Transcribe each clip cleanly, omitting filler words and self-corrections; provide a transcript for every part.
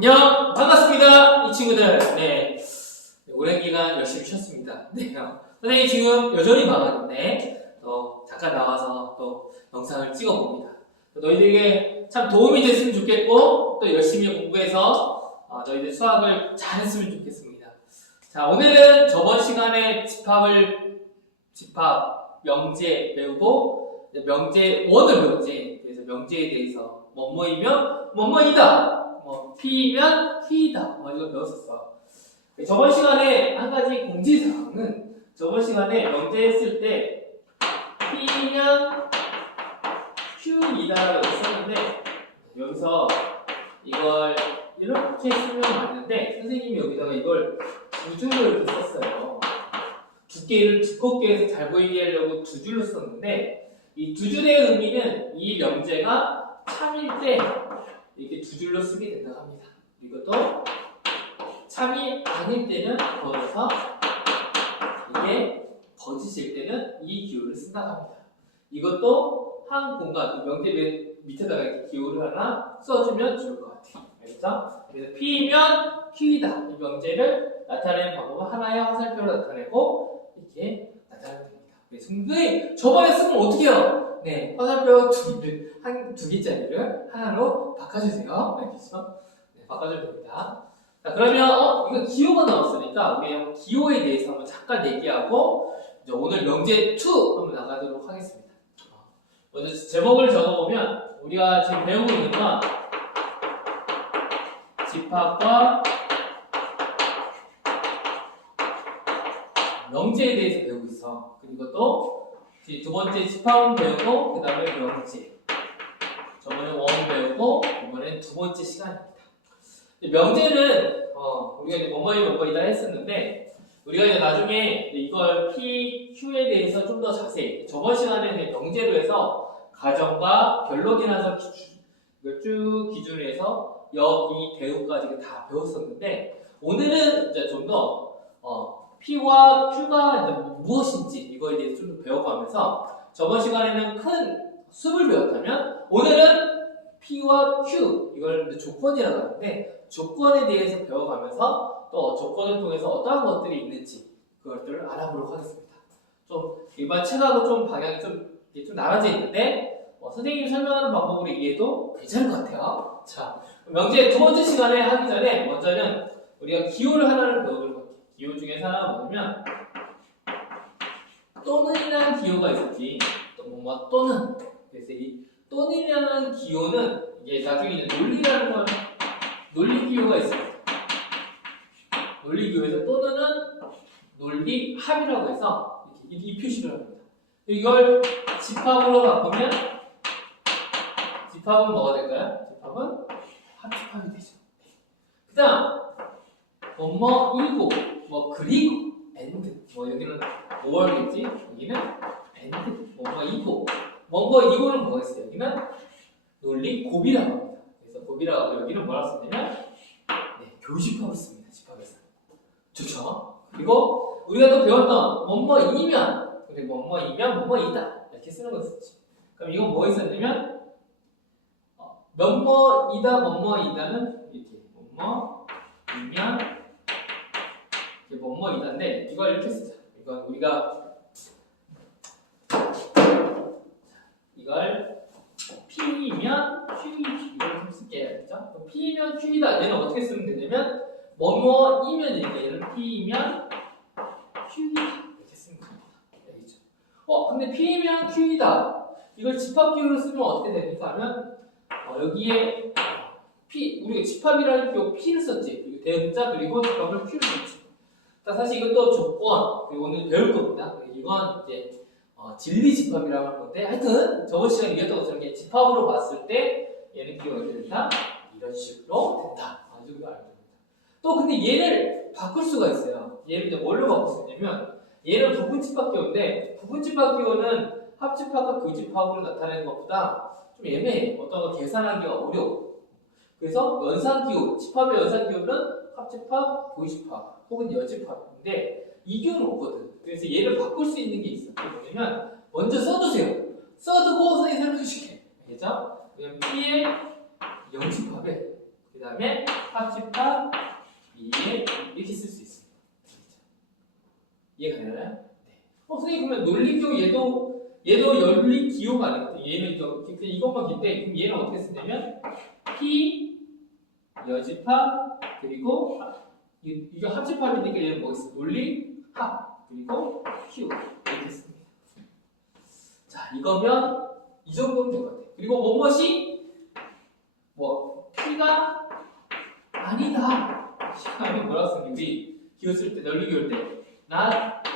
안녕, 반갑습니다. 이 친구들. 오랜 기간 열심히 쉬었습니다. 선생님 지금 여전히 바빠는데 또 잠깐 나와서 또 영상을 찍어봅니다. 너희들에게 참 도움이 됐으면 좋겠고 또 열심히 공부해서 너희들 수학을 잘했으면 좋겠습니다. 자, 오늘은 저번 시간에 집합, 명제 배우고 명제 원을 배웠지. 그래서 명제에 대해서 뭐뭐이면 뭐뭐이다. P면 Q이다. 이거 배웠었어. 저번 시간에 한 가지 공지사항은 저번 시간에 명제 했을 때 P면 Q이다라고 했었는데 여기서 이걸 이렇게 쓰면 맞는데 선생님이 여기다가 이걸 두 줄로 이렇게 썼어요. 두께를 두껍게 해서 잘 보이게 하려고 두 줄로 썼는데 이 두 줄의 의미는 이 명제가 참일 때 이렇게 두 줄로 쓰게 된다고 합니다. 이것도 참이 아닐 때는 걸어서 이게 거짓일 때는 이 기호를 쓴다고 합니다. 이것도 한 공간, 명제 밑에다가 이렇게 기호를 하나 써주면 좋을 것 같아요. 알겠죠? 그래서 P면 Q이다. 이 명제를 나타내는 방법은 하나의 화살표로 나타내고 이렇게 나타내면 됩니다. 근데 저번에 쓰면 어떻게 해요? 화살표 두 개짜리를 하나로 바꿔주세요. 알겠죠? 바꿔주면 됩니다. 자, 그러면 이거 기호가 나왔으니까 우리 기호에 대해서 한번 잠깐 얘기하고 이제 오늘 명제 2 한번 나가도록 하겠습니다. 먼저 제목을 적어보면 우리가 지금 배우고 있는 건 집합과 명제에 대해서 배우고 있어. 그리고 또 두 번째 집합은 배우고 그 다음에 명제. 저번에 원 배우고 이번엔 두 번째 시간입니다. 명제는 우리가 이제 뭐뭐이다 했었는데 우리가 이제 나중에 이걸 P, Q에 대해서 좀 더 자세히 저번 시간에는 명제로 해서 가정과 변론이라서 이걸 쭉 기준으로 해서 역, 이, 대우까지 다 배웠었는데 오늘은 이제 좀 더 P와 Q가 이제 무엇인지 이거에 대해서 좀 더 배워가면서 저번 시간에는 큰 숲을 배웠다면 오늘은 P와 Q 이걸 조건이라고 하는데 조건에 대해서 배워가면서 또 조건을 통해서 어떠한 것들이 있는지 그것들을 알아보도록 하겠습니다. 좀 일반 책하고 좀 방향이 좀 나눠져 있는데 선생님이 설명하는 방법으로 이해해도 괜찮을 것 같아요. 자, 명제 두 번째 시간에 하기 전에 먼저는 우리가 기호를 하나를 배워보도록 할게요. 기호 중에서 하나가 뭐냐면 또는이라는 기호가 있었지. 또는 그래서 이 또는이라는 기호는 이게 나중에 이제 논리라는 걸 논리 기호가 있어요. 논리 기호에서 또는은 논리 합이라고 해서 이렇게 이 표시를 합니다. 이걸 집합으로 바꾸면 집합은 뭐가 될까요? 집합은 합집합이 되죠. 그다음 뭐뭐이고 그리고 and 여기는 or겠지 여기는 and 뭐뭐이고 뭐뭐이고는 뭐가 있어요? 여기는 논리 곱이라고 합니다. 그래서 곱이라고 하고 여기는 뭐라고 쓰냐면 교집합을 씁니다. 집합에서 좋죠? 그리고 우리가 또 배웠던 뭐뭐이면 그래 뭐뭐이면 뭐뭐이다 이렇게 쓰는 거 있었지. 그럼 이건 뭐 있었냐면 뭐뭐이다 뭐뭐이다는 이렇게 뭐뭐이면 뭐뭐이다인데 이걸 이렇게 쓰자. 이건 우리가 이걸 P면 Q이다 이걸 좀 쓸게요. 그렇죠? 그럼 P면 Q이다 얘는 어떻게 쓰면 되냐면 뭐뭐이면 얘는 P면 Q이다 이렇게 쓰면 됩니다. 알겠죠? 근데 P면 Q이다 이걸 집합 기호로 쓰면 어떻게 됩니까? 하면 여기에 P 우리가 집합이라는 기호 P를 썼지. 그리고 대응자 그리고 집합을 Q를 썼지. 사실 이것도 조건 그리고 오늘 배울 겁니다. 이건 이제 진리 집합이라고 하는 건데 하여튼 저번 시간에 이겼던 것처럼 집합으로 봤을 때 얘는 기호가 이렇게 된다. 이런 식으로 된다. 아주 알고 됩니다. 또 근데 얘를 바꿀 수가 있어요. 얘를 이제 뭘로 바꿀 수 있냐면 얘는 부분집합 기호인데 부분집합 기호는 합집합과 교집합으로 나타내는 것보다 좀 애매해. 어떤 거 계산하기가 어려워. 그래서 연산기호, 집합의 연산기호는 합집합, 교집합 혹은 여집합인데 이 기호는 없거든. 그래서 얘를 바꿀 수 있는 게 있어. 그게 뭐냐면 먼저 써두세요. 써두고 선생님이 설명해 줄게. 알겠죠? P의 영집합에 그 다음에 합집합 이해 이렇게 쓸 수 있습니다. 이해가 되나요? 네. 선생님 그러면 논리기호 얘도 연립기호가 아니거든요. 얘는 이것만 긴데 그럼 얘는 어떻게 쓰냐면 P 여집합 그리고 이거 합집합이니까 얘는 뭐 있어? 논리합 그리고 Q 이렇게 씁니다. 자 이거면 이 정도면 될 것 같아요. 그리고 뭐뭐시 뭐 P가 아니다. 시간이 뭐라고 쓰는 우리 기호 쓸 때 논리기호일 때 not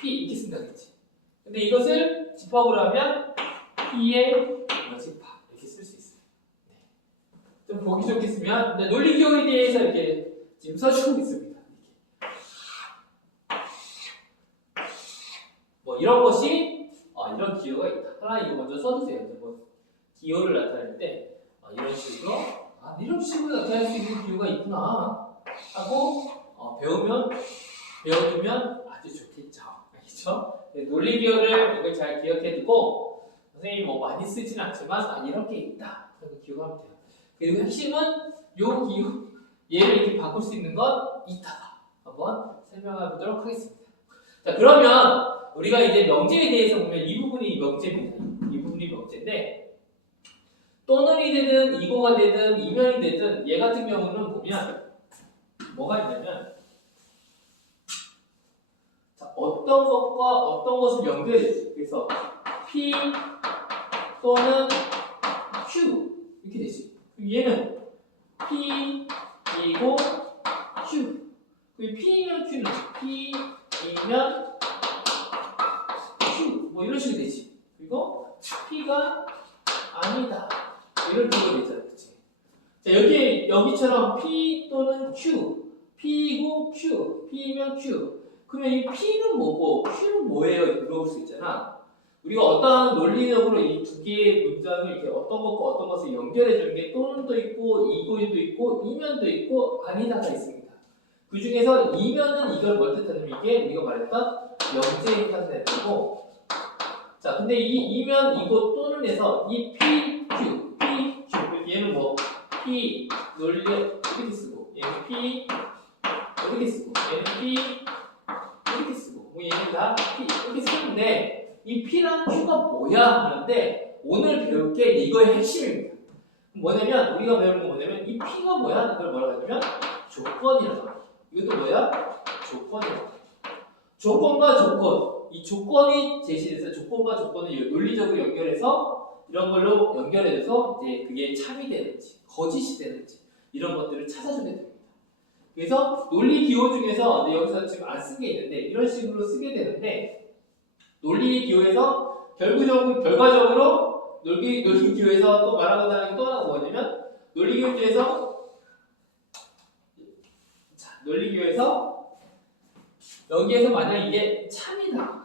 P 이렇게 쓴다 그랬지. 근데 이것을 집합으로 하면 P의 여집합 이렇게 쓸 수 있어요. 네. 좀 보기 좋게 쓰면 논리기호에 대해서 이렇게 지금 써주고 있습니다. 뭐 이런 것이 이런 기호가 있다. 하나 이거 먼저 써주세요. 뭐 기호를 나타낼 때 이런 식으로 이런 식으로 나타낼 수 있는 기호가 있구나 하고 배워두면 아주 좋겠죠. 알겠죠? 논리기호를 이걸 잘 기억해두고 선생님이 뭐 많이 쓰진 않지만 이렇게 있다. 그래서 기억하면 돼요. 그리고 핵심은 요 기호 얘를 이렇게 바꿀 수 있는 건 이따가 한번 설명해 보도록 하겠습니다. 자 그러면 우리가 이제 명제에 대해서 보면 이 부분이 명제입니다. 이 부분이 명제인데 또는이 되든 이거가 되든 이면이 되든 얘 같은 경우는 보면 뭐가 있냐면 자, 어떤 것과 어떤 것을 연결해야지. 그래서 P 또는 Q 이렇게 되지. 얘는 P이고 Q. 그리고 P이면 Q는 P이면 Q 뭐 이런 식으로 되지. 그리고 P가 아니다. 이런 식으로 되잖아, 그렇지? 자 여기처럼 P 또는 Q, P이고 Q, P면 Q. 그러면 이 P는 뭐고 Q는 뭐예요? 물어볼 수 있잖아. 우리가 어떤 논리적으로 이 두 개의 문장을 이렇게 어떤 것과 어떤 것을 연결해 주는 게 또는도 있고 이고도 있고 이면도 있고 아니다가 있습니다. 그 중에서 이면은 이걸 뭘 뜻하냐면 이게 우리가 말했던 명제에 해당되는 거고 자 근데 이 이면 이고 또는에서 이 P, Q, P, Q 얘는 뭐 P 논리 이렇게 쓰고 얘는 P 이렇게 쓰고 얘는 P 이렇게 쓰고 뭐 얘는 다 P 이렇게 쓰는데 이 P랑 Q가 뭐야 하는데 오늘 배울 게 이거의 핵심입니다. 뭐냐면 우리가 배우는 거 뭐냐면 이 P가 뭐야? 이걸 뭐라고 하냐면 조건이라고 합니다. 이것도 뭐야? 조건이라고 합니다. 조건과 조건 이 조건이 제시돼서 조건과 조건을 논리적으로 연결해서 이런 걸로 연결해서 이제 그게 참이 되는지 거짓이 되는지 이런 것들을 찾아주게 됩니다. 그래서 논리 기호 중에서 여기서 지금 안 쓴 게 있는데 이런 식으로 쓰게 되는데 논리 기호에서 결과적으로 논리 기호에서 또 말하고자 하는 게 또 하나가 뭐냐면 논리 기호 중에서 논리 기호에서 여기에서 만약 이게 참이다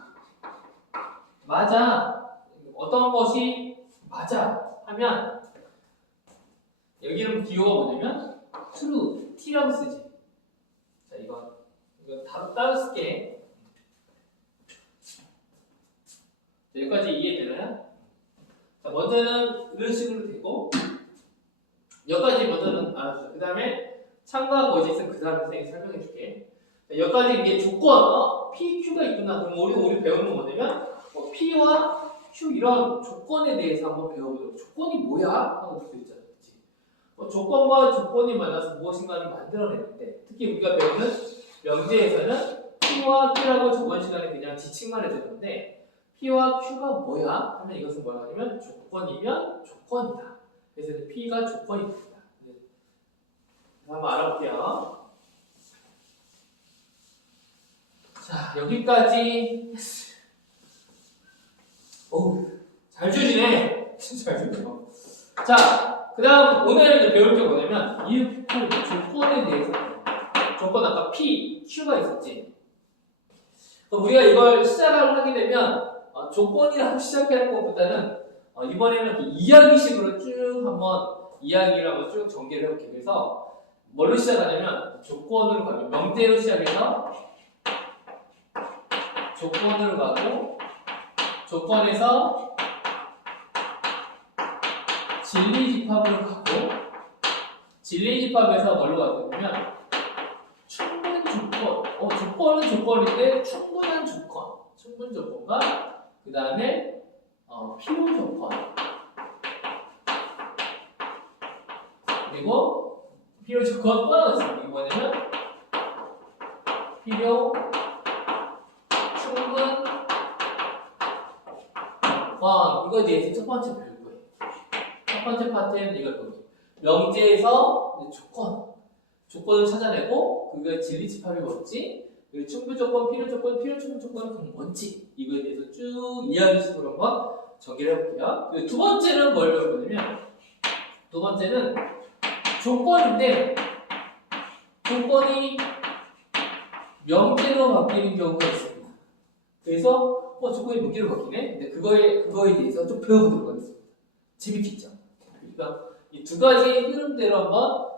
맞아 어떤 것이 맞아 하면 여기는 기호가 뭐냐면 true t라고 쓰지. 자 이거 따로 쓸게. 여기까지 이해되나요? 자, 먼저는 이런 식으로 되고 여기까지 먼저는 알아주세요. 그 다음에 참과 거짓은 그 사람 선생님이 설명해 줄게. 자, 여기까지 이게 조건, P, Q가 있구나. 그럼 우리 배우는 건 뭐냐면 P와 Q 이런 조건에 대해서 한번 배워보도록. 조건이 뭐야? 하고 볼 수 있잖아. 그치? 조건과 조건이 만나서 무엇인가를 만들어내는데 특히 우리가 배우는 명제에서는 P와 Q라고 저번 시간에 그냥 지칭만 해줬는데 P와 Q가 뭐야? 하면 이것은 뭐라 하냐면 조건이면 조건이다. 그래서 P가 조건이 됩니다. 한번 알아볼게요. 자, 여기까지 했어요. 오, 잘 주시네. 진짜 잘 주네요. 자, 그 다음 오늘 이제 배울 게 뭐냐면 이 조건에 대해서 조건 아까 P, Q가 있었지. 그럼 우리가 이걸 시작을 하게 되면 조건이라고 시작하는 것보다는 이번에는 그 이야기식으로 쭉 한번 이야기를 한번 쭉 전개를 해볼게요. 그래서 뭘로 시작하냐면 조건으로 가면 명제로 시작해서 조건으로 가고 조건에서 진리집합으로 가고 진리집합에서 뭘로 갔냐면 충분 조건. 조건은 조건인데 충분한 조건. 충분 조건과 그 다음에 필요 조건. 그리고 필요 조건 또 하나 있습니다. 이게 뭐냐면 필요 충분 조건. 이거에 대해서 첫 번째 배울 거예요. 첫 번째 파트에는 이걸 배우죠. 명제에서 조건을 찾아내고 그게 진리집합이 뭔지, 그리고 충분 조건, 필요 조건, 필요 충분 조건은 그럼 뭔지 이거에 대해서 쭉 이야기식으로 한번 정리를 해볼게요. 그리고 두 번째는 뭘 배울 거냐면 두 번째는 조건인데 조건이 명제로 바뀌는 경우가 있습니다. 그래서 조건이 명제로 바뀌네? 근데 그거에 대해서 좀 배워보도록 하겠습니다. 재밌겠죠? 그러니까 이 두 가지 흐름대로 한번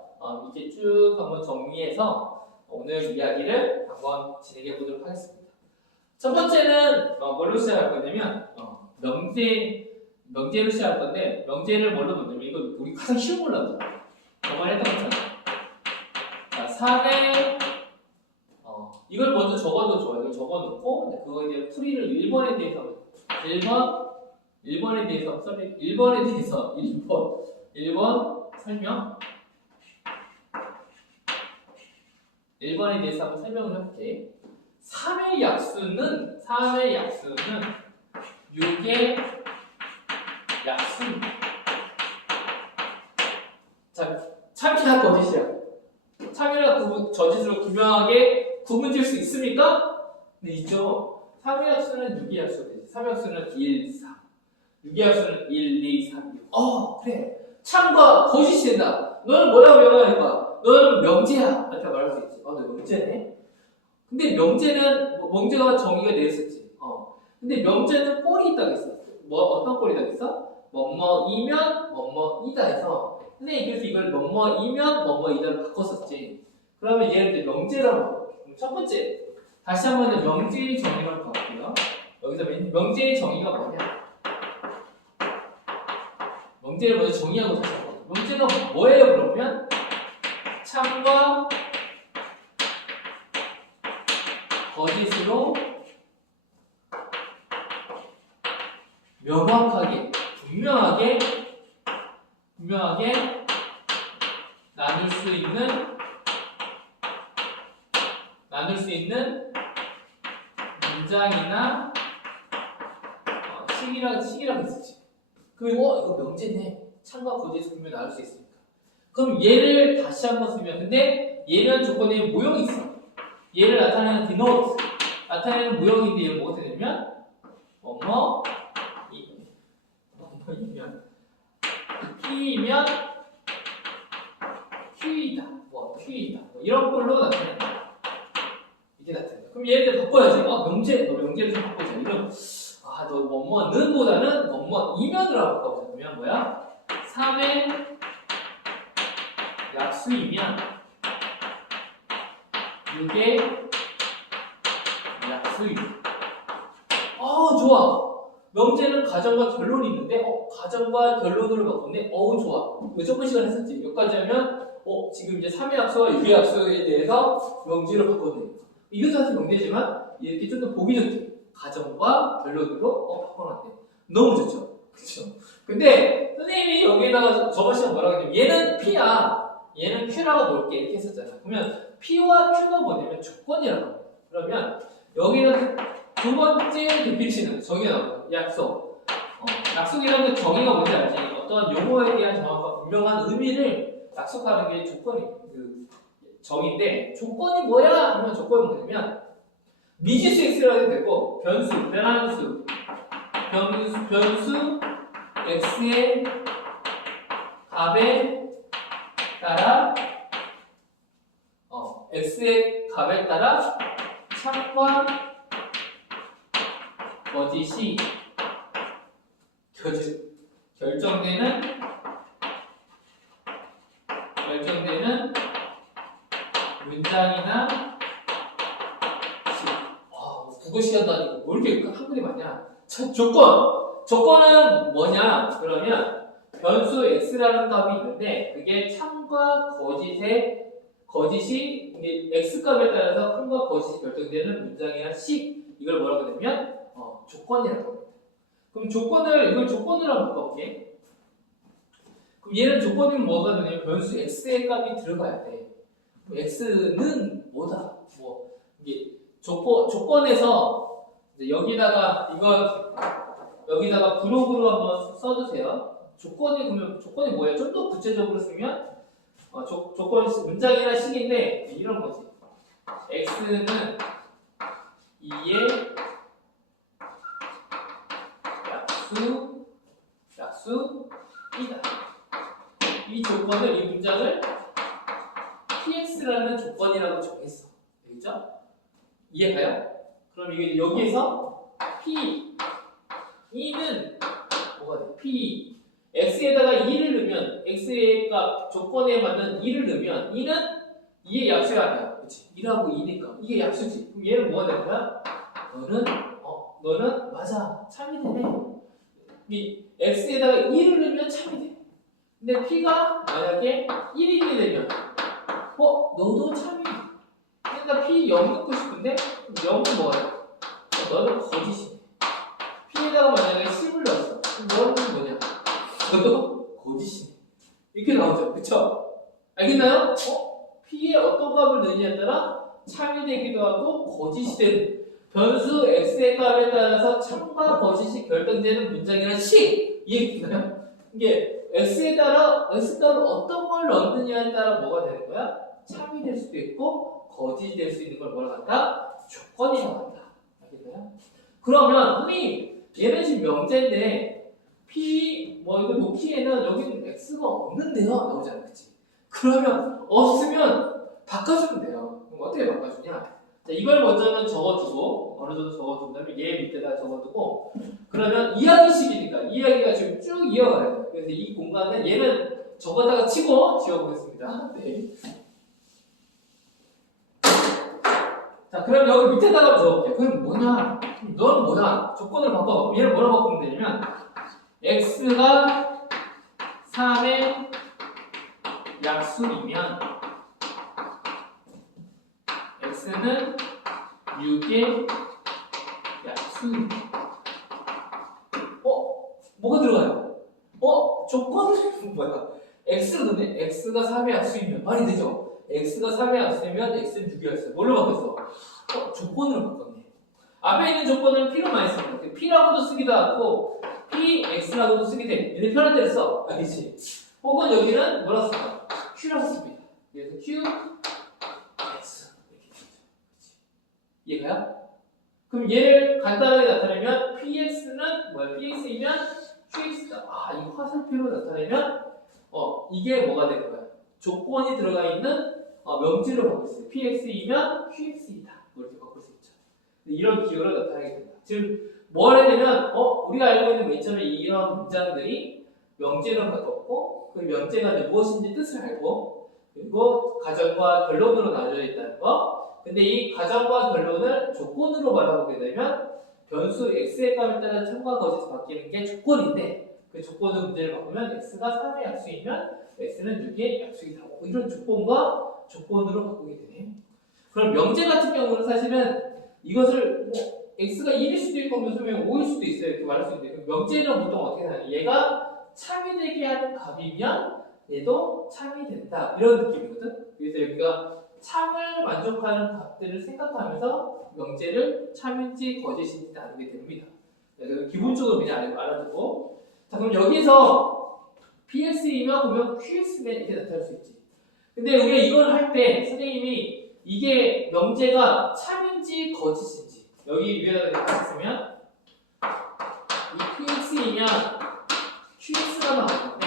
이렇게 쭉 한번 정리해서 오늘 이야기를 한번 진행해 보도록 하겠습니다. 첫 번째는 뭘로 시작할 거냐면 명제로 시작할 건데 명제를 뭘로 보냐면 이거 우리 가장 쉬운 걸로 하죠. 저번에 했던 것처럼 자, 3의 이걸 먼저 적어도 좋아요. 이걸 적어놓고 그거에 대한 풀이를 1번에 대해서 1번에 대해서 1번 설명 1번에 대해서 한번 설명을 해볼게. 3의 약수는 6의 약수입니다. 자, 참이나 거짓이야. 참이나 거짓으로 분명하게 구분질 수 있습니까? 네, 있죠. 3의 약수는 6의 약수가 되지. 3의 약수는 1, 3. 6의 약수는 1, 2, 3, 6. 그래. 참과 거짓이 된다. 너는 뭐라고 명하니까? 너는 명제야. 이렇게 말할 수 있지. 너 명제네? 근데 명제가 정의가 되었었지. 근데 명제는 꼴이 있다고 했어. 어떤 꼴이 있다고 했어? 뭐뭐이면 뭐뭐이다 해서. 근데 그래서 이걸 뭐뭐이면 뭐뭐이다로 바꿨었지. 그러면 얘를 이제 명제라고 하고. 첫 번째. 다시 한번 명제의 정의를 볼게요. 여기서 명제의 정의가 뭐냐? 명제를 먼저 정의하고 다시 한번. 명제가 뭐예요? 그러면 참과 거짓으로 명확하게, 분명하게 나눌 수 있는 문장이나 식이라고 했었지. 그럼 이거 명제네. 참과 거짓을 분명히 나눌 수 있으니까. 그럼 얘를 다시 한번 쓰면, 근데 얘는 조건에 모형이 있어. 얘를 나타내는 denote, 나타내는 모형인데 얘를 뭐가 되냐면 뭐뭐이면 P이면 Q이다. Q이다. 이런 걸로 나타낸다. 이게 나타낸다. 그럼 얘를 바꿔야지. 명제를 좀 바꾸자. 이런 너 뭐뭐는 보다는 뭐뭐이면으로 바꿔보자. 그러면 뭐야? 3의 약수이면 6의 약수이다. 좋아. 명제는 가정과 결론이 있는데 가정과 결론으로 바꿨네. 좋아. 이거 조금 시간 했었지. 여기까지 하면 지금 이제 3의 약수와 6의 약수에 대해서 명제를 바꿨네. 이것도 사실 명제지만 이렇게 좀 더 보기 좋게 가정과 결론으로 바꿔놨네. 너무 좋죠. 그렇죠? 근데 선생님이 여기에다가 저번 시간 뭐라고 했냐면 얘는 P야. 얘는 Q라고 놓을게. 이렇게 했었잖아. 그러면 P와 Q가 뭐냐면 조건이라고 합니다. 그러면 여기는 두 번째 definition, 정의가 나옵니다. 약속. 약속이라는 게 정의가 뭔지 알지? 어떤 용어에 대한 정확과 분명한 의미를 약속하는 게 조건이, 정의인데, 조건이 뭐야? 하면 조건이 뭐냐면, 미지수 x라고 해도 되고, 변하는 수, x의 값에 따라, x의 값에 따라 참과 거짓이 결정되는 문장이나 국어 시간도 아니고 뭐 이렇게 한글이 많냐? 조건은 뭐냐? 그러면 변수 x라는 값이 있는데 그게 참과 거짓이 이게 x 값에 따라서 참과 거짓이 결정되는 문장이나 식 이걸 뭐라고 하냐면 조건이라고 합니다. 그럼 이걸 조건으로 한번 바꿔볼게. 그럼 얘는 조건이면 뭐가 되냐면 변수 x의 값이 들어가야 돼. x는 뭐다? 뭐 이게 조건에서 이제 여기다가 부록으로 한번 써주세요. 조건이 뭐예요? 좀 더 구체적으로 쓰면 조건 문장이나 식인데 이런 거지. x는 2의 약수이다. 이 조건을 이 문장을 px라는 조건이라고 정했어. 되겠죠? 이해가요? 그럼 이게 여기에서 p는 뭐가 돼? p x에다가 2를 넣으면 x의 값 조건에 맞는 2를 넣으면 2는 2의 약수가 아니야. 그렇지? 2라고 2니까 이게 약수지. 그럼 얘는 뭐가 되는 거야? 너는 맞아. 참이 되네. 이 x에다가 2를 넣으면 참이 돼. 근데 p가 만약에 1이 되면 너도 참이 돼. 그러니까 p 0 넣고 싶은데 0은 뭐가 돼? 너는 거짓이네. p에다가 만약에 10을 넣었어. 그럼 너는 뭐냐? 너도 거짓이네. 이렇게 나오죠. 그쵸? 알겠나요? p에 어떤 값을 넣느냐에 따라 참이 되기도 하고 거짓이 되는 변수 x의 값에 따라서 참과 거짓이 결정되는 문장이라는 식! 이해되나요? 이게 x에 따라 어떤 걸 넣느냐에 따라 뭐가 되는 거야? 참이 될 수도 있고 거짓이 될 수 있는 걸 뭐라고 한다? 조건이라고 한다. 알겠나요? 그러면 선생님 얘는 지금 명제인데 이거 놓기에는 여기는 x가 없는데요? 나오잖아. 그치? 그러면 없으면 바꿔주면 돼요. 그럼 어떻게 바꿔주냐? 자, 이걸 먼저는 적어두고 어느 정도 적어둔 다음에 얘 밑에다 적어두고 그러면 이야기식이니까 이야기가 지금 쭉 이어가야 돼요. 그래서 이 공간은 얘는 적었다가 치고 지워보겠습니다. 네. 자, 그럼 여기 밑에다가 적어볼게요. 그럼 뭐냐? 너는 뭐냐? 조건을 바꿔. 얘를 뭐라고 바꾸면 되냐면 x가 3의 약수이면 x는 6의 약수입니다. 뭐가 들어가요? 조건은 뭐야? x를 넣네? x가 3의 약수이면 말이 되죠? x가 3의 약수이면 x는 6의 약수. 뭘로 바꿨어? 조건으로 바꿨네. 앞에 있는 조건은 p로 많이 씁니다. p라고도 쓰기도 하고 px라고도 쓰기도 해. 얘네 편할 때를 써. 알겠지? 혹은 여기는 뭐라 쓸까? q라고 씁니다. 그래서 q, x 이렇게 되죠. 이해가요? 그럼 얘를 간단하게 나타내면 px는 뭐야? px이면 qx다. 이 화살표로 나타내면 이게 뭐가 되는 거야? 조건이 들어가 있는 명제로 바꿀 수 있어요. px이면 qx이다. 이렇게 바꿀 수 있죠. 이런 기호로 나타나게 된다. 즉, 뭘 해야 되면 우리가 알고 있는 맨 처음에 이런 문장들이 명제로 바꿨고 그 명제가 무엇인지 뜻을 알고 그리고 가정과 결론으로 나눠져 있다는 거. 근데 이 가정과 결론을 조건으로 바라보게 되면 변수 x의 값에 따라 참과 거짓이 바뀌는 게 조건인데 그 조건의 문제를 바꾸면 x가 3의 약수이면 x는 6의 약수이다. 이런 조건으로 바꾸게 되네. 그럼 명제 같은 경우는 사실은 이것을 x가 1일 수도 있고 무슨 5일 수도 있어요. 이렇게 말할 수 있는데 명제는 보통 어떻게 하냐? 얘가 참이 되게 하는 값이면 얘도 참이 된다. 이런 느낌이거든. 그래서 여기가 참을 만족하는 값들을 생각하면서 명제를 참인지 거짓인지 나누게 됩니다. 그래서 기본적으로 그냥 알아두고 자 그럼 여기서 px이면 그러면 qx면 이렇게 나타날 수 있지. 근데 우리가 이걸 할 때 선생님이 이게 명제가 참인지 거짓인지 여기 위에다 이렇게 쓰면 이 px이면 qx가 나왔는데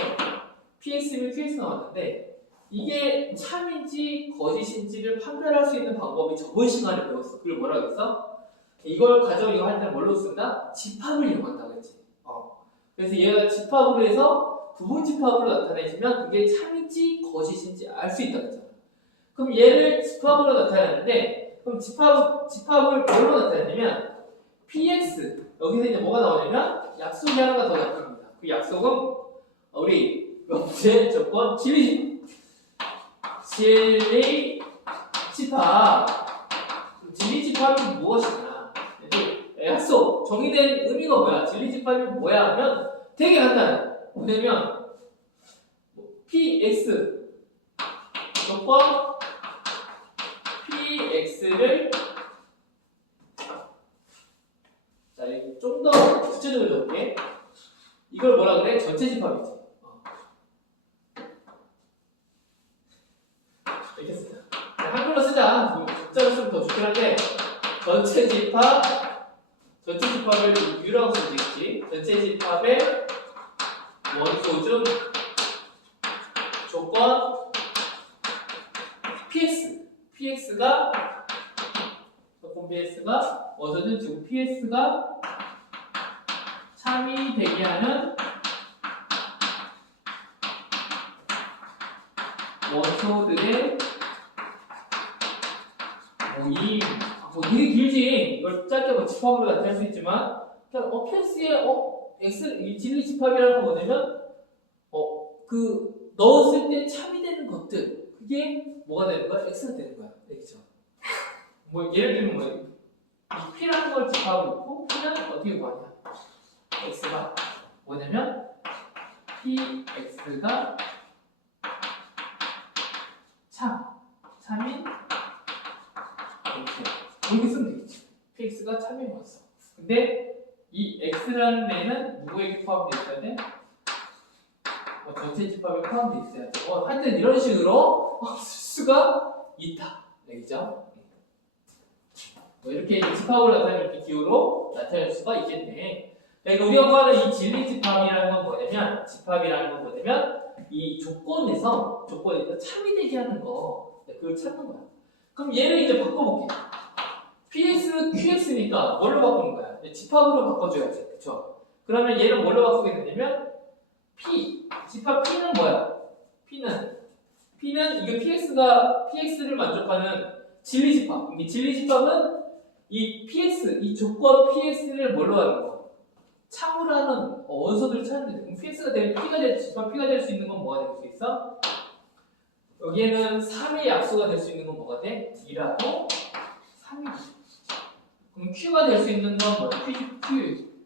px면 qx가 나왔는데 이게 참인지 거짓인지를 판별할 수 있는 방법이 저번 시간에 배웠어. 그걸 뭐라고 했어? 이걸 이거 할 때는 뭘로 쓴다? 집합을 이용한다고 했지. 그래서 얘가 집합으로 해서 부분 집합으로 나타내지면 그게 참인지 거짓인지 알 수 있다고 했잖아. 그럼 얘를 집합으로 나타내는데 그럼 집합을 뭘로 나타내냐면 px 여기서 이제 뭐가 나오냐면 약속이 하나가 더 나타납니다. 그 약속은 우리 명제 조건 진리 집합. 진리 집합이 무엇이냐? 약속 정의된 의미가 뭐야? 진리 집합이 뭐야? 하면 되게 간단해. 뭐냐면 px 조건 px를 자, 좀 더 구체적으로 적을게. 이걸 뭐라 그래? 전체 집합이지. 알겠습니다. 한글로 쓰자. 글자로 쓰면 더 좋긴 한데 전체 집합을 U라고 쓰면 되겠지. 전체 집합의 원소중 조건 PX가 원소중 지금 PS가 참이 되게 하는 원소들의 모임. 뭐 되게 길지. 이걸 짧게 뭐 집합으로 나타낼 수 있지만, 그냥 PS의 X 이 진리 집합이라는 건 뭐냐면 그 넣었을 때 참이 되는 것들, 그게 뭐가 되는 거야? X가 되는 거야. 알겠죠? 뭐 예를 들면 뭐야? 이 P라는 걸 집합하고 있고, P는 어떻게 구하냐? X가 뭐냐면 PX가 참인 이렇게 쓰면 되겠지. PX가 참인 원소. 근데 이 X라는 애는 누구에게 포함되어 있어야 돼? 전체 집합에 포함되어 있어야 돼. 하여튼 이런 식으로 쓸 수가 있다. 알겠죠? 이렇게 집합으로 나타내면 이렇게 기호로 나타낼 수가 있겠네. 그러니까 우리가 구하는 이 진리 집합이라는 건 뭐냐면, 이 조건에서 참이 되게 하는 거, 그걸 찾는 거야. 그럼 얘를 이제 바꿔볼게. PS, QX니까 뭘로 바꾸는 거야? 집합으로 바꿔줘야지. 그쵸? 그러면 얘를 뭘로 바꾸게 되냐면, 집합 P는 뭐야? P는 이거 PX를 만족하는 진리 집합. 이 진리 집합은 이 PS, 이 조건 PS를 뭘로 하는 거? 참으로 하는 원소들을 찾는 데. PX가 되면 집합 P가 될 수 있는 건 뭐가 될 수 있어? 여기에는 3의 약수가 될 수 있는 건 뭐가 돼? 2라고 3이 돼. 그럼 Q가 될 수 있는 건 뭐야?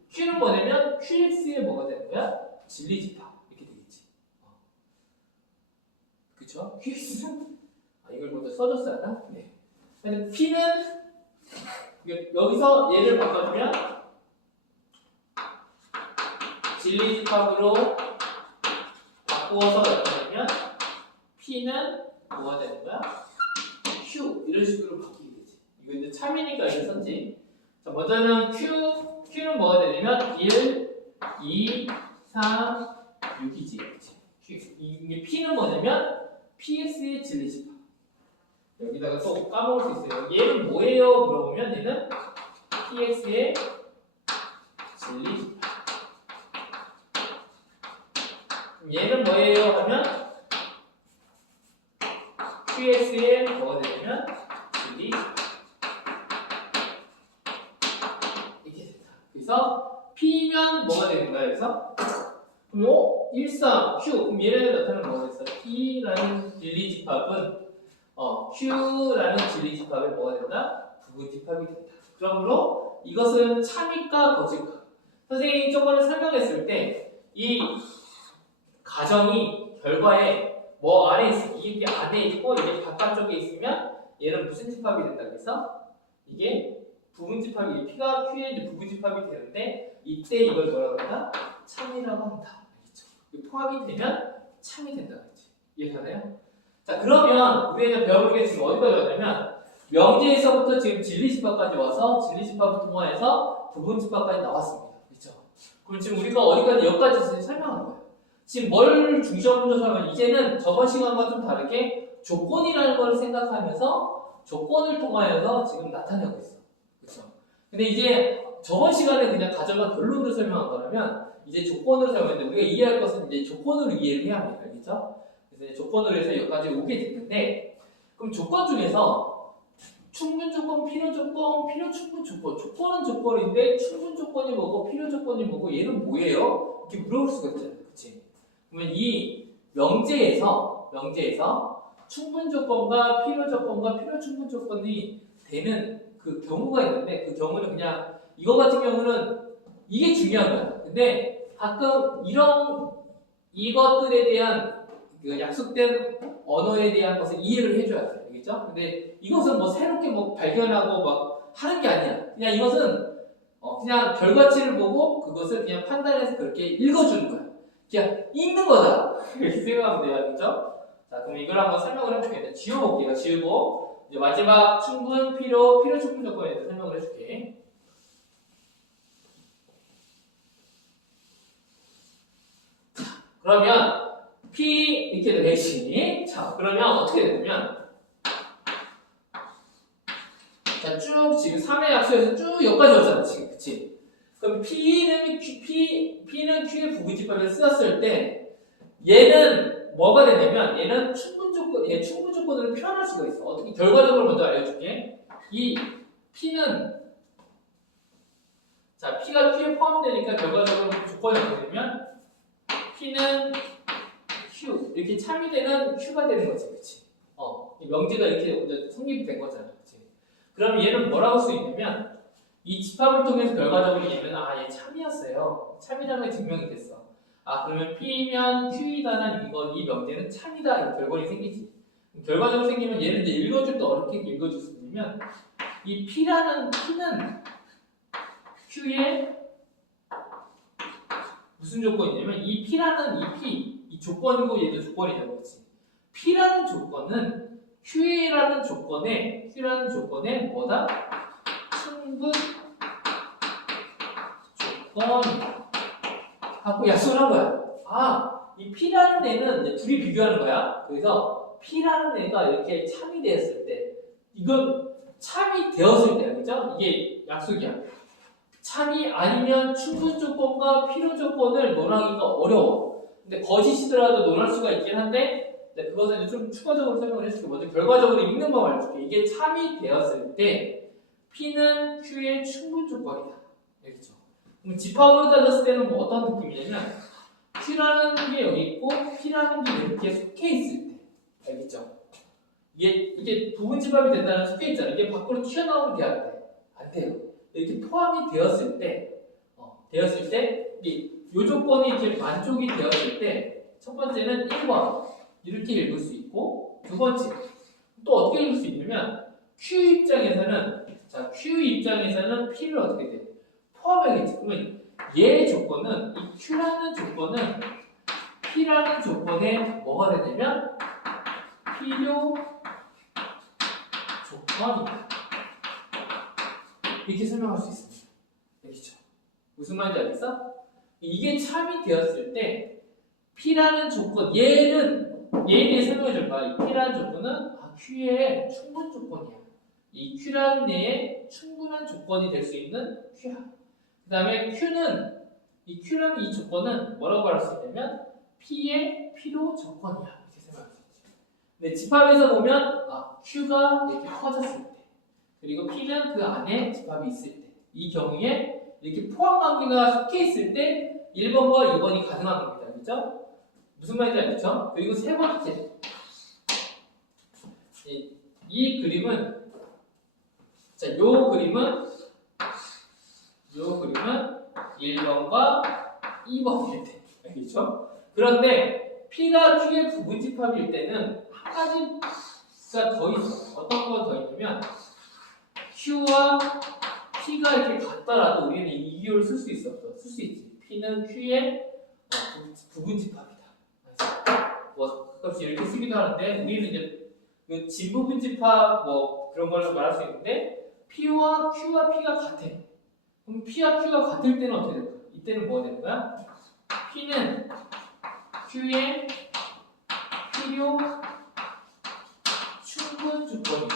Q는 뭐냐면 QX의 뭐가 되는 거야? 진리 집합. 이렇게 되겠지. 그쵸? QX는 이걸 먼저 써줬어야 하나? 네. P는 여기서 얘를 바꿔주면 진리 집합으로 바꾸어서 나타내면 P는 뭐가 되는 거야? Q 이런 식으로 바뀌게 되지. 이거 이제 참이니까 이렇게 썼지. 자, 먼저는 Q는 뭐가 되냐면 1, 2, 3, 6이지. 그치? 이게 P는 뭐냐면 PS의 진리 집합. 여기다가 또 까먹을 수 있어요. 얘는 뭐예요? 물어보면 얘는 PS의 진리 집합. 얘는 뭐예요? 하면 QS의 뭐가 되냐면 진리 이렇게 된다. 그래서 P면 뭐가 되는 거야? 그래서 그럼 1, 3, Q 그럼 얘네들 나타나는 뭐가 됐어? P라는 진리 집합은 Q라는 진리 집합에 뭐가 된다? 부분 집합이 된다. 그러므로 이것은 참일까 거짓일까? 선생님이 저번에 설명했을 때 이 가정이 결과에 뭐 안에 있어, 이게 안에 있고 이게 바깥쪽에 있으면 얘는 무슨 집합이 된다 그래서 이게 부분 집합이 P가 Q의 이제 부분 집합이 되는데 이때 이걸 뭐라고 한다? 참이라고 한다. 알겠죠? 포함이 되면 참이 된다 그랬지. 이해가나요? 자 그러면 우리가 배워볼 게 지금 어디까지 왔냐면 명제에서부터 지금 진리 집합까지 와서 진리 집합을 통화해서 부분 집합까지 나왔습니다. 그렇죠? 그럼 지금 우리가 어디까지 여기까지 설명한 거예요. 지금 뭘 중심으로 설명하면 이제는 저번 시간과 좀 다르게 조건이라는 걸 생각하면서 조건을 통하여서 지금 나타내고 있어. 그렇죠? 근데 이제 저번 시간에 그냥 가정과 결론을 설명한 거라면 이제 조건을 설명했는데 우리가 이해할 것은 이제 조건으로 이해를 해야 합니다. 그렇죠? 그래서 조건으로 해서 여기까지 오게 됐는데 그럼 조건 중에서 충분 조건, 필요 조건, 필요 충분 조건. 조건은 조건인데 충분 조건이 뭐고 필요 조건이 뭐고 얘는 뭐예요? 이렇게 물어볼 수가 있잖아요. 그치? 그러면 이 명제에서 충분 조건과 필요 조건과 필요 충분 조건이 되는 그 경우가 있는데 그 경우는 그냥 이거 같은 경우는 이게 중요한 거야. 근데 가끔 이것들에 대한 그 약속된 언어에 대한 것을 이해를 해줘야 돼. 알겠죠? 근데 이것은 뭐 새롭게 뭐 발견하고 막 하는 게 아니야. 그냥 이것은 그냥 결과치를 보고 그것을 그냥 판단해서 그렇게 읽어주는 거야. 그냥 읽는 거다. 이렇게 생각하면 돼요. 알겠죠? 자, 그럼 이걸 한번 설명을 해볼게요. 지워볼게요. 지우고 이제 마지막 충분, 필요 충분 조건에 대해서 설명을 해줄게. 그러면 P 이렇게 되겠지. 자, 그러면 어떻게 되냐면 자, 쭉 지금 3의 약수에서 쭉 여기까지 왔잖아, 지금. 그치? 그럼 P는 Q의 부분집합을 쓰였을 때 얘는 뭐가 되냐면 얘는 충분 조건으로 표현할 수가 있어. 어떻게 결과적으로 먼저 알려줄게. 이 P는 자, P가 Q에 포함되니까 결과적으로 조건이 어떻게 되면 P는 Q 이렇게 참이 되는 Q가 되는 거지, 그치? 이 명제가 이렇게 성립이 된 거잖아, 그치? 그럼 얘는 뭐라고 할 수 있냐면 이 집합을 통해서 결과적으로 얘는 얘 참이었어요. 참이라는 게 증명이 됐어. 그러면 P면 Q이다는 이 명제는 참이다 이런 결과가 생기지. 결과적으로 생기면 얘는 이제 읽어줄 때 어떻게 읽어줄 수 있냐면 이 P는 Q에 무슨 조건이냐면 이 P라는 이 조건이고 얘도 조건이라고 했지. P라는 조건은 Q라는 조건에 뭐다? 충분 조건이다. 갖고 약속을 한 거야. 이 P라는 애는 이제 둘이 비교하는 거야. 그래서 P라는 애가 이렇게 참이 되었을 때, 이건 참이 되었을 때야, 그죠? 이게 약속이야. 참이 아니면 충분 조건과 필요 조건을 논하기가 어려워. 근데 거짓이더라도 논할 수가 있긴 한데, 그것은 이제 좀 추가적으로 설명을 해줄게. 먼저 결과적으로 읽는 거 알려줄게. 이게 참이 되었을 때, P는 Q의 충분 조건이다. 알겠죠? 그럼 집합으로 따졌을 때는 뭐 어떤 느낌이냐면, Q라는 게 여기 있고, P라는 게 이렇게 속해 있을 때. 알겠죠? 이게 부분 집합이 된다는 속해 있잖아. 이게 밖으로 튀어나오면 돼야 돼. 안 돼요. 이렇게 포함이 되었을 때, 이 조건이 이렇게 만족이 되었을 때, 첫 번째는 1번 이렇게 읽을 수 있고, 두 번째 또 어떻게 읽을 수 있냐면 Q 입장에서는 P를 어떻게 돼? 포함하겠지. 그러면 얘의 조건은 이 Q라는 조건은 P라는 조건에 뭐가 되냐면 필요 조건이다. 이렇게 설명할 수 있습니다. 알겠죠? 무슨 말인지 알겠어? 이게 참이 되었을 때 P라는 조건, 얘에 대해 설명해 줄 거야. 이 P라는 조건은 Q의 충분 조건이야. 이 Q라는 애의 충분한 조건이 될 수 있는 Q야. 그 다음에 Q라는 이 조건은 뭐라고 할 수 있냐면 P의 필요 조건이야. 이렇게 설명할 수 있지. 근데 집합에서 보면 Q가 이렇게 커졌을 때 그리고 P는 그 안에 집합이 있을 때 이 경우에 이렇게 포함 관계가 속해 있을 때 1번과 2번이 가능한 겁니다. 그렇죠? 무슨 말인지 알겠죠? 그리고 세 번째 이 그림은 요 그림은 1번과 2번일 때 알겠죠? 그런데 P가 Q의 부분 집합일 때는 한 가지가 더 있어. 어떤 건 더 있냐면 Q와 P가 이렇게 같더라도 우리는 이 기호를 쓸 수 있어. 쓸 수 있지. P는 Q의 부분 집합이다. 가끔씩 이렇게 쓰기도 하는데 우리는 이제 그 진부분 집합 그런 걸로 말할 수 있는데 Q와 P가 같아. 그럼 P와 Q가 같을 때는 어떻게 될까? 이때는 뭐가 되는 거야? P는 Q의 필요 충분 조건이다.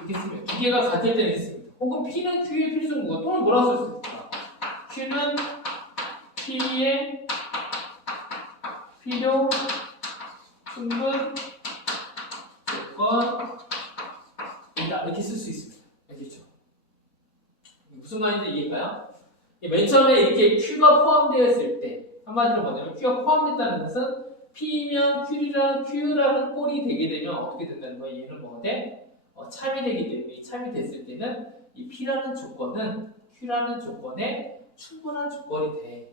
이렇게 쓰면 두 개가 같을 때는 있습니다. 혹은 P는 Q의 필요 충분 또는 뭐라고 쓸 수 있을까? Q는 P의 필요 충분 조건이다. 이렇게 쓸 수 있습니다. 알겠죠? 무슨 말인지 이해가요? 맨 처음에 이렇게 Q가 포함되었을 때 한마디로 뭐냐면 Q가 포함됐다는 것은 P면 Q라는 꼴이 되게 되면 어떻게 된다는 거야? 얘는 뭐가 돼? 참이 되기 때문에 참이 됐을 때는 이 P라는 조건은 Q라는 조건에 충분한 조건이 돼.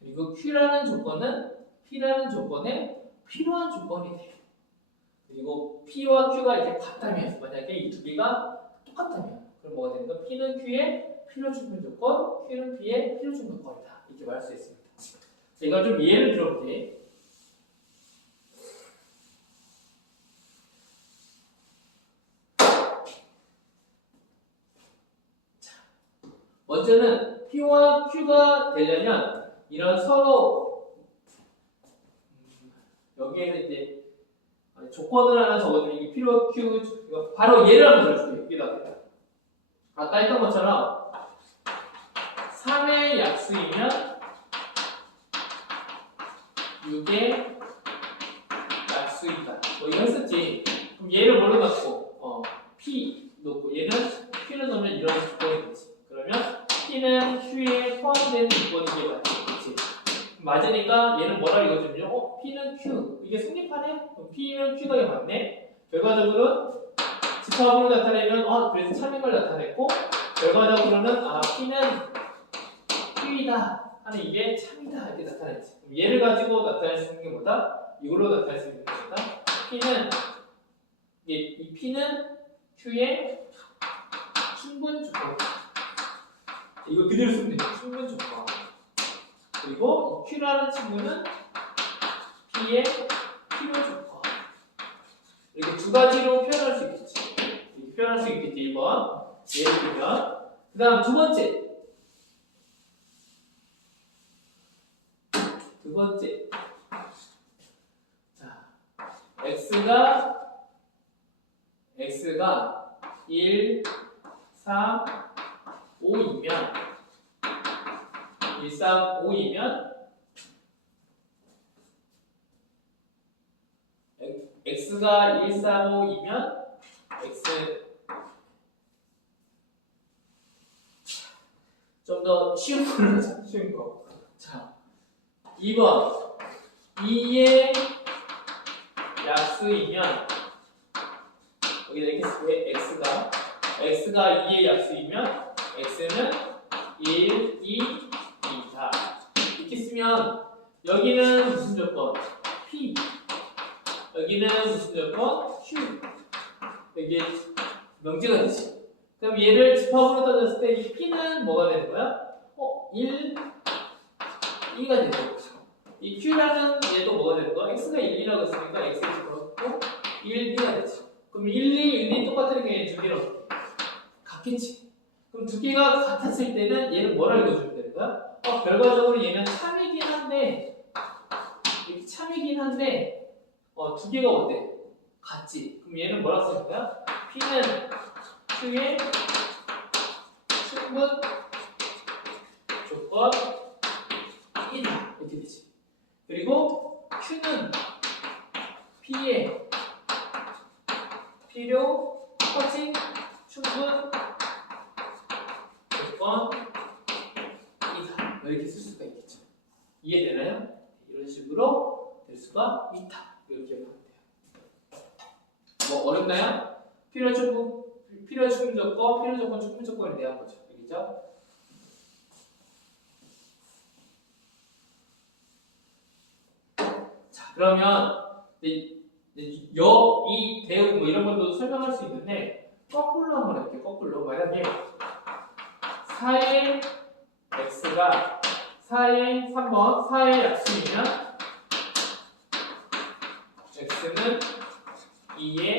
그리고 Q라는 조건은 P라는 조건에 필요한 조건이 돼. 그리고 P와 Q가 이렇게 같다면, 만약에 이 두 개가 똑같다면, 그럼 뭐가 되는 거야? P는 Q의 필요 충분 조건, Q는 P의 필요 충분 조건이다. 이렇게 말할 수 있습니다. 자, 이걸 좀 예를 들어볼게. 먼저는 P와 Q가 되려면 이런 서로 여기에는 이제 조건을 하나 적어주면 이게 필요 Q 바로 예를 한번 들어줄게요. 여기다가 아까 했던 것처럼 3의 약수이면 6의 약수이다. 뭐 이거 했었지. 그럼 얘를 뭘로 넣고 P 놓고 얘는 Q를 넣으면 이런 조건이 되지. 그러면 P는 Q에 포함되는 조건인 게 맞지. 그치? 맞으니까 얘는 뭐라 읽어주면요? P는 Q. 이게 성립하네? 그럼 P는 Q가 이게 맞네? 결과적으로는 집합으로 나타내면 그래서 참인 걸 나타냈고 결과적으로는 P는 Q이다 하는 이게 참이다 이렇게 나타냈지. 그럼 얘를 가지고 나타낼 수 있는 게 뭐다? 이걸로 나타낼 수 있는 게 뭐다? P는 이 P는 Q의 충분 조건. 이거 그대로 쓰면 되죠. 충분 조건. 그리고 이 Q라는 친구는 P의 필요 조건. 이렇게 두 가지로 표현할 수 있겠지. 이렇게 표현할 수 있겠지. 1번. 예를 들면. 그 다음 두 번째. 자, X가 1, 3, 5이면 1, 3, 5이면 X가 1, 3, 5이면 X 좀 더 쉬운 걸로 하자. 쉬운 거. 자, 2번 2의 약수이면 여기다 이렇게 X가 2의 약수이면 X는 1, 2, 2다. 이렇게 쓰면 여기는 무슨 조건? P. 여기는 무슨 조건? Q. 여기 명제가 되지. 그럼 얘를 집합으로 따졌을 때 이 P는 뭐가 되는 거야? 1, 2가 되는 거죠. 이 Q라는 얘도 뭐가 되는 거야? X가 1, 2라고 했으니까 X에 집어넣고 1, 2가 되지. 그럼 1, 2, 1, 2 똑같은 게 두 개는 어떻게? 같겠지. 그럼 두 개가 같았을 때는 얘는 뭐라 읽어주면 되는 거야? 결과적으로 얘는 참이긴 한데 이렇게 참이긴 한데 두 개가 어때? 같지. 그럼 얘는 뭐라 쓰는 거야? P는 Q의 충분 조건이다. 이렇게 되지. 그리고 Q는 P의 필요 똑같이 충분 조건이다. 이렇게 쓸 수가 있겠죠. 이해되나요? 이런 식으로 될 수가 있다. 이렇게 기억하면 돼요. 뭐 어렵나요? 필요 충분 조건, 필요 조건, 충분 조건에 대한 거죠. 알겠죠? 자, 그러면 이 대응 뭐 이런 것도 설명할 수 있는데 거꾸로 한번 할게요. 거꾸로. 만약에 4의 x가 3번 4의 약수이면 x는 2의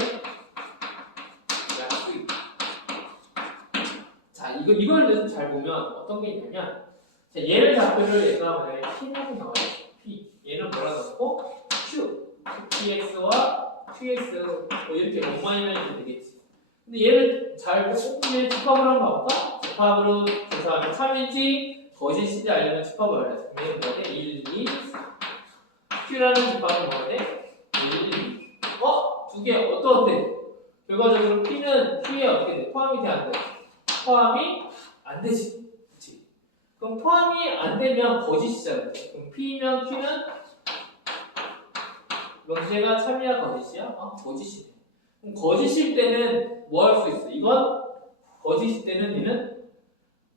약수이다. 자, 이걸 잘 보면 어떤 게 있냐면 자, 얘를 좌표를 얘가 만약에 P라고 나와요. P. 얘는 뭐라 넣고 Q. PX와 QX 뭐 이렇게 원만이면 되겠지. 근데 얘를 잘 꼼꼼히 집합을 한번 봐볼까? 집합으로 조사하면 참인지 거짓인지 알려면 집합을 알아야지. 얘는 뭐래? 1, 2 Q라는 집합은 뭐래? 1, 2 두 개 어때? 결과적으로 P는 Q에 어떻게 돼? 포함이 돼? 안 돼? 포함이 안 되지. 그치? 그럼 포함이 안 되면 거짓이잖아요. 그럼 P면 Q는 명제가 참이야 거짓이야? 아, 거짓이네. 그럼 거짓일 때는 뭐 할 수 있어? 이건 거짓일 때는 얘는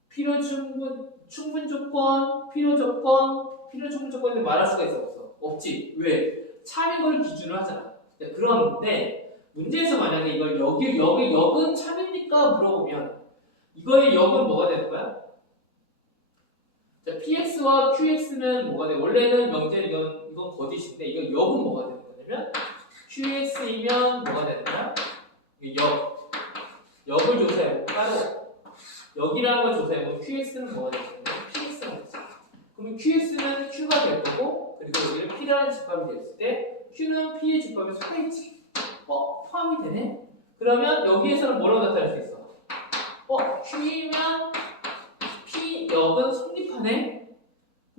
필요 충분 조건, 필요 충분 조건을 말할 수가 있어 없어? 없지. 왜? 참인 걸 기준으로 하잖아. 그런데 문제에서 만약에 이걸 여기 역은 참입니까? 물어보면 이거의 역은 뭐가 되는 거야? 자, PX와 QX는 뭐가 돼? 원래는 명제는 이건 거짓인데 이건 역은 뭐가 되는 거냐면 QX이면 뭐가 되는 거야? 역을 조사해보고 따로 역이라는 걸 조사해보면 QX는 뭐가 되는 거야? PX가 되지. 그러면 QX는 Q가 될 거고 그리고 여기를 P라는 집합이 됐을 때 Q는 P의 집합에 속해있지. 포함이 되네? 그러면 여기에서는 뭐라고 나타낼 수 있어? Q이면 P 역은 성립하네?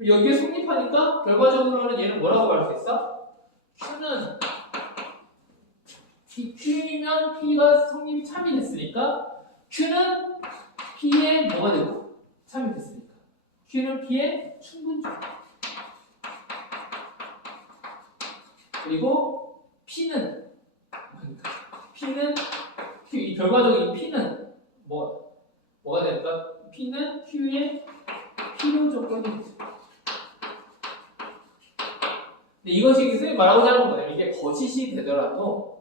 여기에 성립하니까 결과적으로는 얘는 뭐라고 말할 수 있어? Q이면 P가 성립이 참이 됐으니까 Q는 P의 뭐가 되고? 참이 됐으니까 Q는 P의 충분조. 그리고 P는 이 결과적인 P는 뭐가 될까? P는 Q의 필요 조건이 되죠. 근데 이것이 선생님이 말하고자 하는 거예요. 이게 거짓이 되더라도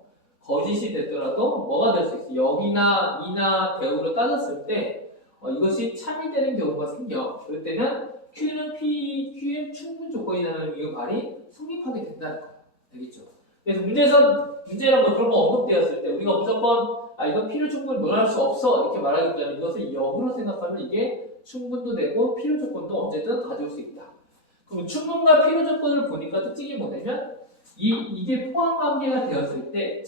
뭐가 될 수 있어? 역이나 이나 대우로 따졌을 때 이것이 참이 되는 경우가 생겨. 그럴 때는 Q는 Q의 충분 조건이라는 이 말이 성립하게 된다는 거예요. 알겠죠? 그래서 문제란 거 그런 거 언급되었을 때 우리가 무조건 이건 필요 충분을 논할 수 없어 이렇게 말하기보다는 이것을 역으로 생각하면 이게 충분도 되고 필요 조건도 언제든 가져올 수 있다. 그럼 충분과 필요 조건을 보니까 특징이 뭐냐면 이게 포함 관계가 되었을 때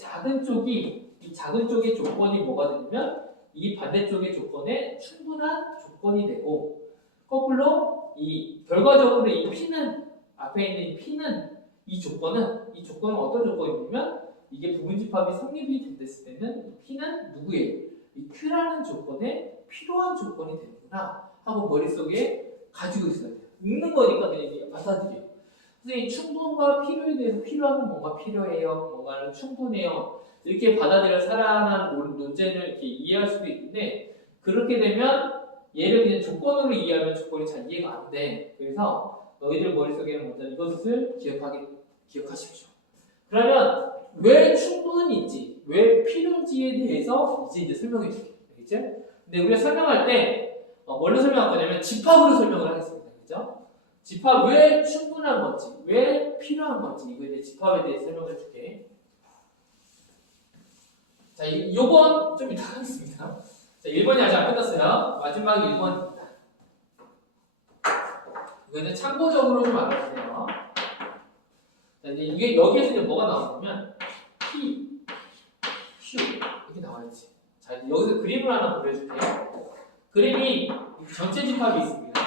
이 작은 쪽의 조건이 뭐가 되냐면 이 반대쪽의 조건에 충분한 조건이 되고 거꾸로 이 결과적으로 이 P는 앞에 있는 P는 이 조건은 어떤 조건이냐면 이게 부분집합이 성립이 됐을 때는 P는 누구예요? 이 Q라는 조건에 필요한 조건이 되는구나 하고 머릿속에 가지고 있어야 돼요. 읽는 거니까 그냥 이게 받아들여요. 선생님 충분과 필요에 대해서 필요하면 뭔가 필요해요. 뭔가는 충분해요. 이렇게 받아들여 살아나는 논제를 이렇게 이해할 수도 있는데 그렇게 되면 얘를 그냥 조건으로 이해하면 조건이 잘 이해가 안 돼. 그래서 너희들 머릿속에는 먼저 이것을 기억하십시오. 그러면 왜 충분인지, 왜 필요인지에 대해서 이제 설명해 줄게요. 알겠죠? 근데 우리가 설명할 때 뭘로 설명할 거냐면 집합으로 설명을 하겠습니다. 그죠? 집합 왜 충분한 건지, 왜 필요한 건지 이거에 대해 집합에 대해 설명해 줄게. 자, 요번 좀 이따 하겠습니다. 자, 1번이 아직 안 끝났어요. 마지막 1번입니다. 이거는 참고적으로 좀 알아주세요. 자, 이제 이게 여기에서 이제 뭐가 나오냐면 P, Q 이렇게 나와있지. 자, 이제 여기서 그림을 하나 그려줄게요. 그림이 전체 집합이 있습니다.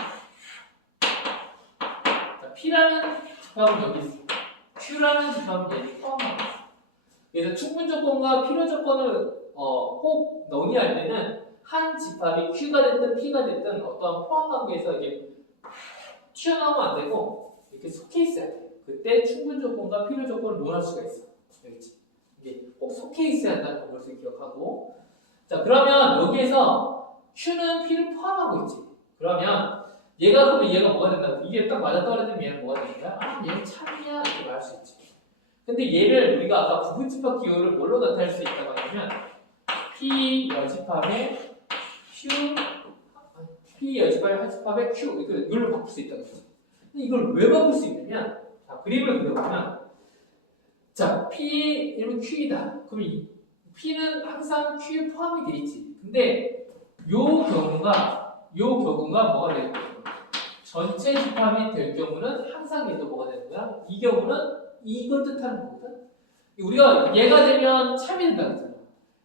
자, P라는 집합은 여기 있습니다. Q라는 집합은 여기 포함하고 있습니다. 그래서 충분 조건과 필요 조건을 꼭 논의할 때는 한 집합이 Q가 됐든 P가 됐든 어떠한 포함 관계에서 이게 튀어나오면 안 되고 이렇게 속해 있어야 돼. 그때 충분 조건과 필요 조건을 논할 수가 있어. 알겠지? 이게 꼭 속해 있어야 한다는 것을 기억하고. 자, 그러면 여기에서 Q는 P를 포함하고 있지. 그러면 얘가 뭐가 된다고? 이게 딱 맞아떨어지면 얘는 뭐가 되는 거야? 얘는 참이야 이렇게 말할 수 있지. 근데 얘를 우리가 아까 부분집합 기호를 뭘로 나타낼 수 있다고 하냐면 P 여집합의 Q 이걸로 바꿀 수 있다고 했죠. 근데 이걸 왜 바꿀 수 있냐면 자, 그림을 그려보면 자, P는 Q이다. 그럼 이 P는 항상 Q에 포함이 돼 있지. 근데 요 경우가 뭐가 되는 거야? 전체 집합이 될 경우는 항상 얘도 뭐가 되는 거야? 이 경우는 이걸 뜻하는 거거든. 우리가 얘가 되면 참이 된다고 했잖아.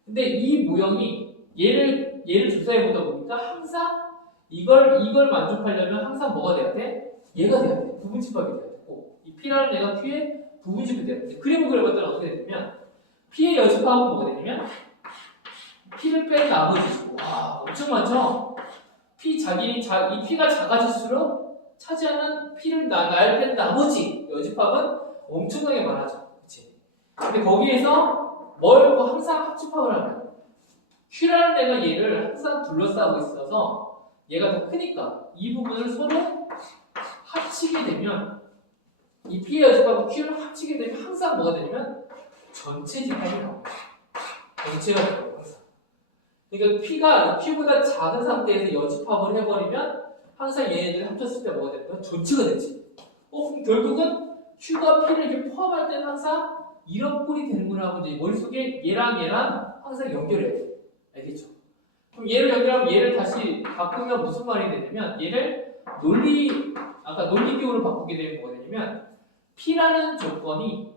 근데 이 모형이 얘를 조사해 보다 보니까 항상 이걸 만족하려면 항상 뭐가 돼야 돼? 얘가 돼야 돼. 부분집합이 돼야 되고 이 P라는 얘가 Q의 부분집이 돼야 돼. 그림을 그려봤더니 어떻게 되냐면 P의 여집합은 뭐가 되냐면 P를 뺀 나머지 와 엄청 많죠? 이 P가 작아질수록 차지하는 P를 날 뺀 나머지 여집합은 엄청나게 많아져. 그치? 근데 거기에서 뭘 항상 합집합을 하면 Q라는 애가 얘를 항상 둘러싸고 있어서 얘가 더 크니까 이 부분을 서로 합치게 되면 이 P의 여집합과 Q를 합치게 되면 항상 뭐가 되냐면 전체 집합이 나옵니다. 전체가 나와요. 항상. 그러니까 P가 Q보다 작은 상태에서 여집합을 해버리면 항상 얘네들이 합쳤을 때 뭐가 되는 거야? 전체가 되지. 그럼 결국은 Q가 P를 이렇게 포함할 때는 항상 이런 꼴이 되는구나 하고 이제 머릿속에 얘랑 항상 연결해야 돼. 알겠죠? 그럼 얘를 연결하면 얘를 다시 바꾸면 무슨 말이 되냐면 얘를 아까 논리 기호를 바꾸게 되면 뭐가 되냐면 P라는 조건이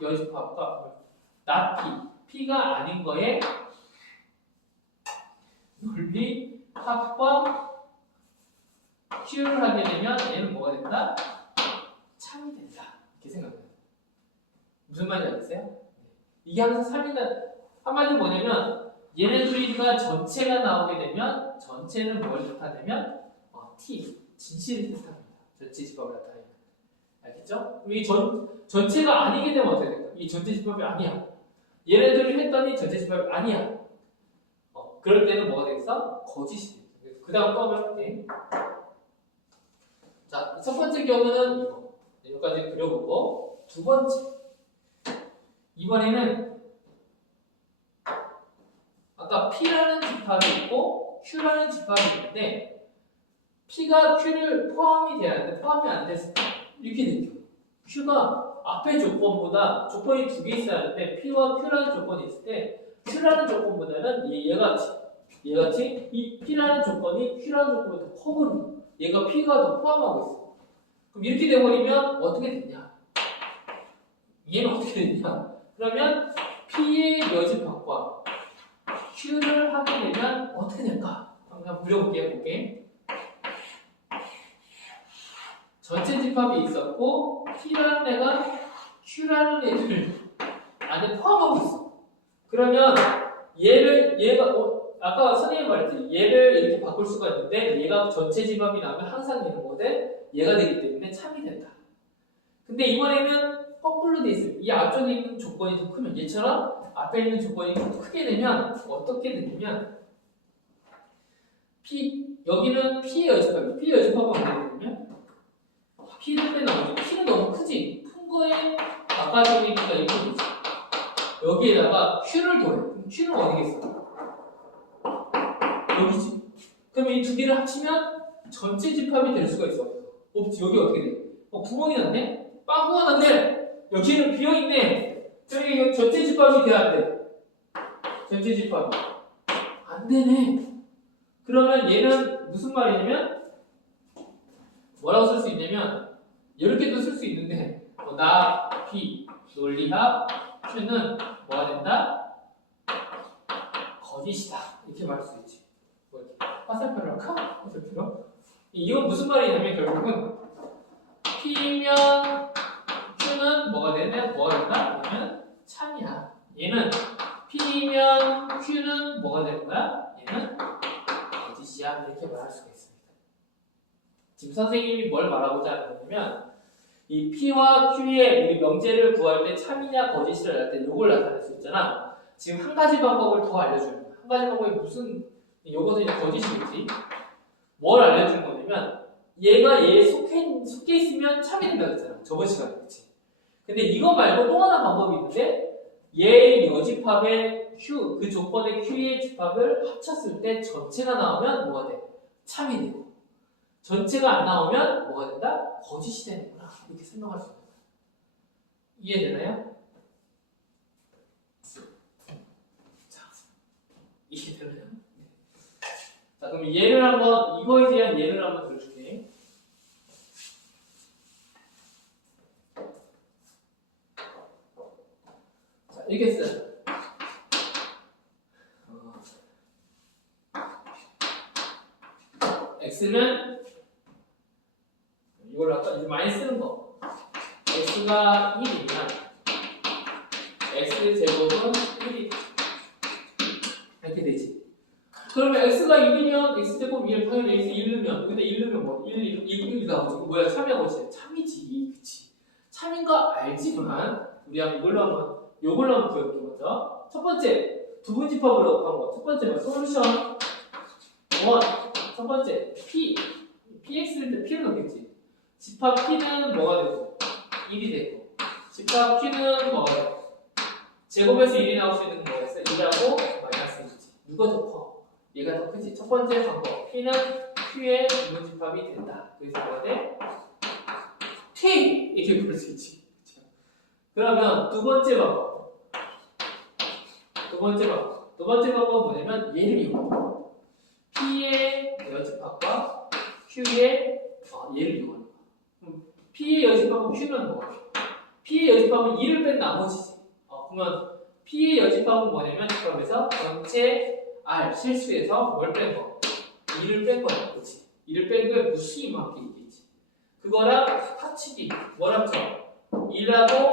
여집합과 not P가 아닌 거에 논리 합과 Q를 하게 되면 얘는 뭐가 된다? 참이 된다. 이렇게 생각해요. 무슨 말인지 알겠어요? 이게 항상 살리는 한마디로 뭐냐면 얘네들이가 전체가 나오게 되면 전체는 뭘 뜻하냐면 T, 진실을 뜻합니다. 전체 집합을 나타내는. 알겠죠? 그럼 이 전체가 아니게 되면 어떻게 될까? 이 전체 집합이 아니야. 얘네들이 했더니 전체 집합이 아니야. 그럴 때는 뭐가 되겠어? 거짓이 되겠어. 그 다음 또 한번 해볼게. 자, 첫 번째 경우는 이거. 여기까지 그려보고 두 번째. 이번에는 아까 P라는 집합이 있고 Q라는 집합이 있는데 P가 Q를 포함이 돼야 하는데 포함이 안 됐을 때 이렇게 되죠. Q가 앞에 조건보다 조건이 두 개 있어야 하는데 P와 Q라는 조건이 있을 때 Q라는 조건보다는 얘같이 이 P라는 조건이 Q라는 조건보다 더 커버려. 얘가 P가 더 포함하고 있어. 그럼 이렇게 돼버리면 어떻게 되냐? 얘는 어떻게 되냐? 그러면 P의 여집합과 Q를 하게 되면 어떻게 될까? 한번 볼게. 전체 집합이 있었고 P라는 애가 Q라는 애들 안에 포함하고 있어. 그러면 얘가 아까 선생님이 말했지. 얘를 이렇게 바꿀 수가 있는데 얘가 전체 집합이 나면 항상 얘는 뭐 돼? 얘가 되기 때문에 참이 된다. 근데 이번에는 거꾸로 돼 있어요. 이 앞쪽에 있는 조건이 더 크면 얘처럼 앞에 있는 조건이 더 크게 되면 어떻게 되냐면 여기는 P의 여집합이 P의 여집합은 어떻게 되냐면 P를 빼나오죠. P는 너무 크지? 큰 거에 바깥쪽에 있는 P가 이렇게 되지. 여기에다가 Q를 더해. 그럼 Q는 어디겠어? 여기지. 그럼 이 두 개를 합치면 전체 집합이 될 수가 있어. 없지. 여기 어떻게 돼? 구멍이 났네? 빵꾸가 났네? 여기는 비어있네? 저기 전체 집합이 돼야 돼. 전체 집합이. 안 되네. 그러면 얘는 무슨 말이냐면 뭐라고 쓸 수 있냐면 이렇게도 쓸 수 있는데 나, P, 논리합, Q는 뭐가 된다? 거짓이다. 이렇게 말할 수 있지. 화살표를 할까? 화살표로? 이건 무슨 말이냐면 결국은 P면 Q는 뭐가 된다? 얘는 참이야. 얘는 P면 Q는 뭐가 되는 거야? 얘는 거짓이야. 이렇게 말할 수가 있습니다. 지금 선생님이 뭘 말하고자 하는 거냐면 이 P와 Q의 우리 명제를 구할 때 참이냐 거짓이냐 할 때 이걸 나타낼 수 있잖아. 지금 한 가지 방법을 더 알려주는 거야. 한 가지 방법이 무슨 이것은 이제 거짓이겠지. 뭘 알려주는 거냐면 얘가 얘에 속해 있으면 참이 된다 그랬잖아. 저번 시간에. 그치? 근데 이거 말고 또 하나 방법이 있는데 얘의 여집합의 Q, 그 조건의 Q의 집합을 합쳤을 때 전체가 나오면 뭐가 돼? 참이 되고 전체가 안 나오면 뭐가 된다? 거짓이 되는구나. 이렇게 설명할 수 있는 거야. 이해되나요? 자, 이해되나요? 자, 그럼 이거에 대한 예를 한번 들어줄게. 자, 이렇게 써요. X는 이걸 아까 이제 많이 쓰는 거. X가 1이면 X 제곱은 1이 이렇게 되지. 그러면 x가 1이면 x제곱 1 당연히 x 1이면 근데 1이면 뭐 1 나오지. 이거 뭐야? 참이하고 참이지. 그치? 참인 거 알지만 우리 요걸로 한번 구해볼게 먼저. 첫 번째 부분집합으로 한 거. 첫 번째는 솔루션 1. 첫 번째 px일 때 p를 넣겠지. 집합 p는 뭐가 되고 1이 되고 집합 q는 뭐가 되고 제곱에서 1이 나올 수 있는 건 뭐였어? 1하고 마이너스 1이지. 누가 더 커? 얘가 더 크지. 첫 번째 방법 p는 q의 부분집합이 된다. 그래서 뭐가 돼? T 이렇게 부를 수 있지. 그러면 두 번째 방법은 뭐냐면 얘를 이용해. P의 여집합과 Q의 얘를 이용하는 거야. P의 여집합은 Q는 뭐야? P의 여집합은 2를 뺀 나머지지. 그러면 P의 여집합은 뭐냐면 그러면서 전체 R 실수에서 뭘 뺀 거? 2를 뺀 거야. 그렇지? 2를 뺀 거에 무수히 많게 있겠지. 그거랑 합치기. 뭘 합쳐? 1하고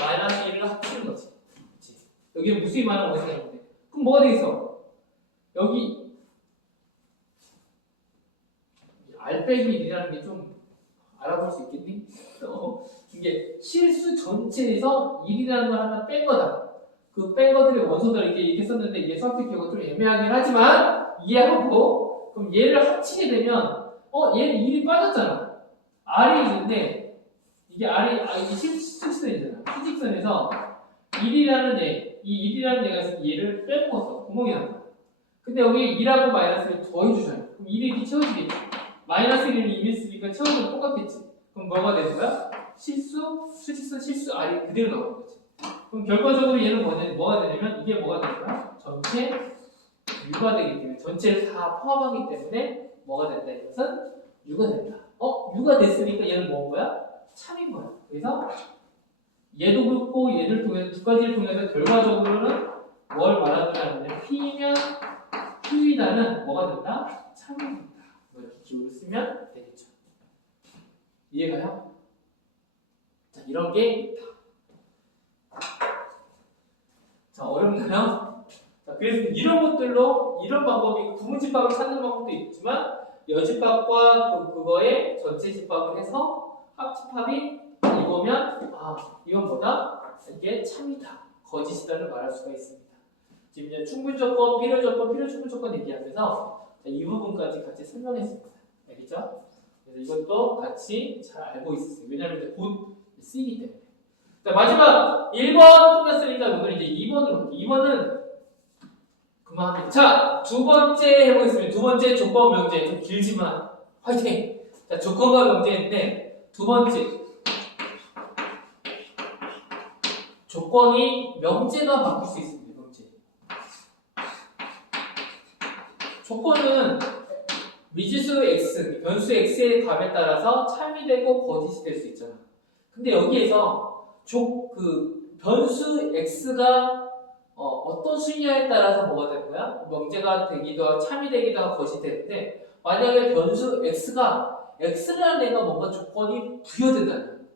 마이너스 1을 합치는 거지. 그치? 여기에 무수히 많은 것이 나오는데 그럼 뭐가 되겠어? 여기 R 빼기 1이라는 게 좀 알아볼 수 있겠니? 이게 실수 전체에서 1이라는 걸 하나 뺀 거다. 그 뺀 것들의 원소들 이렇게 썼는데 이게 수학적 기호가 좀 애매하긴 하지만 이해하고 그럼 얘를 합치게 되면 얘는 1이 빠졌잖아. R이 있는데 이게 이게 실수선이잖아. 수직선에서 1이라는 이 1이라는 애가 있으면 얘를 빼먹었어. 구멍이 난다. 근데 여기 2하고 마이너스를 더해주잖아. 그럼 1이 이렇게 채워지겠지. 마이너스 1은 이미 있으니까 채워주면 똑같겠지. 그럼 뭐가 되는 거야? 수직선 실수 R이 그대로 나오는 거지. 그럼 결과적으로 얘는 뭐가 되냐면 이게 뭐가 되는 거야? 전체 U가 되기 때문에 전체를 다 포함하기 때문에 뭐가 된다? 이것은 U가 된다. U가 됐으니까 얘는 뭐인 거야? 참인 거야. 그래서 얘도 그렇고 얘를 통해서 두 가지를 통해서 결과적으로는 뭘 말하느냐면 P면 Q이다는 뭐가 된다? 참이 된다. 이렇게 기호를 쓰면 되겠죠. 이해가요? 자, 이런 게 있다. 자, 어렵나요? 자, 그래서 이런 것들로 이런 방법이 부분집합을 찾는 방법도 있지만 여집합과 그거의 전체 집합을 해서 합집합이 이거면 이건 뭐다? 이게 참이다, 거짓이다를 말할 수가 있습니다. 지금 이제 충분조건, 필요조건, 필요충분조건 얘기하면서 이 부분까지 같이 설명했습니다. 알겠죠? 그래서 이것도 같이 잘 알고 있으세요. 왜냐하면 이제 곧 쓰이기 때문에. 자, 마지막 1번 끝났으니까 오늘 이제 2번으로 갈게요. 2번은 그만합니다. 자, 두 번째 해보겠습니다. 두 번째 조건 명제. 좀 길지만 화이팅! 자, 조건과 명제인데 두 번째 조건이 명제가 바뀔 수 있습니다. 명제. 조건은 미지수 x, 변수 x의 값에 따라서 참이 되고 거짓이 될 수 있잖아. 근데 여기에서 변수 x가 어떤 수냐에 따라서 뭐가 되는 거야? 명제가 되기도 하고 참이 되기도 하고 거짓이 되는데 만약에 변수 x라는 애가 뭔가 조건이 부여된다면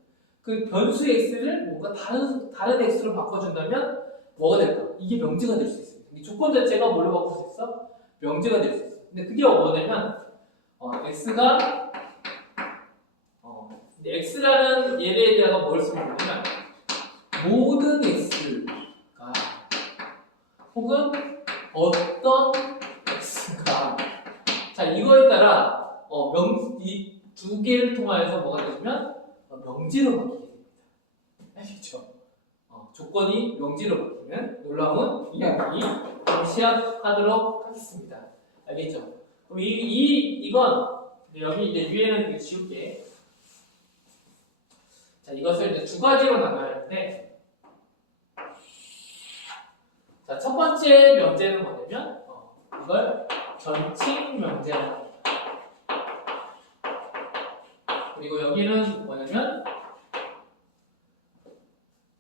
그 변수 x를 뭔가 다른 x로 바꿔준다면 뭐가 될까? 이게 명제가 될 수 있어요. 이 조건 자체가 뭘로 바꿀 수 있어? 명제가 될 수 있어. 근데 그게 뭐냐면 x가 x라는 예에 대해서 뭘 쓰면 되냐면 모든 x가 혹은 어떤 x가 자 이거에 따라 이 두 개를 통하여서 뭐가 되냐면 명제로 바뀌게 됩니다. 알겠죠? 조건이 명제로 바뀌면 놀라운 이야기 시작하도록 하겠습니다. 알겠죠? 그럼 이건 여기 이제 위에는 지울게. 자, 이것을 이제 두 가지로 나눠야 하는데, 자, 첫 번째 명제는 뭐냐면, 이걸 전칙 명제라고 합니다. 그리고 여기는 뭐냐면,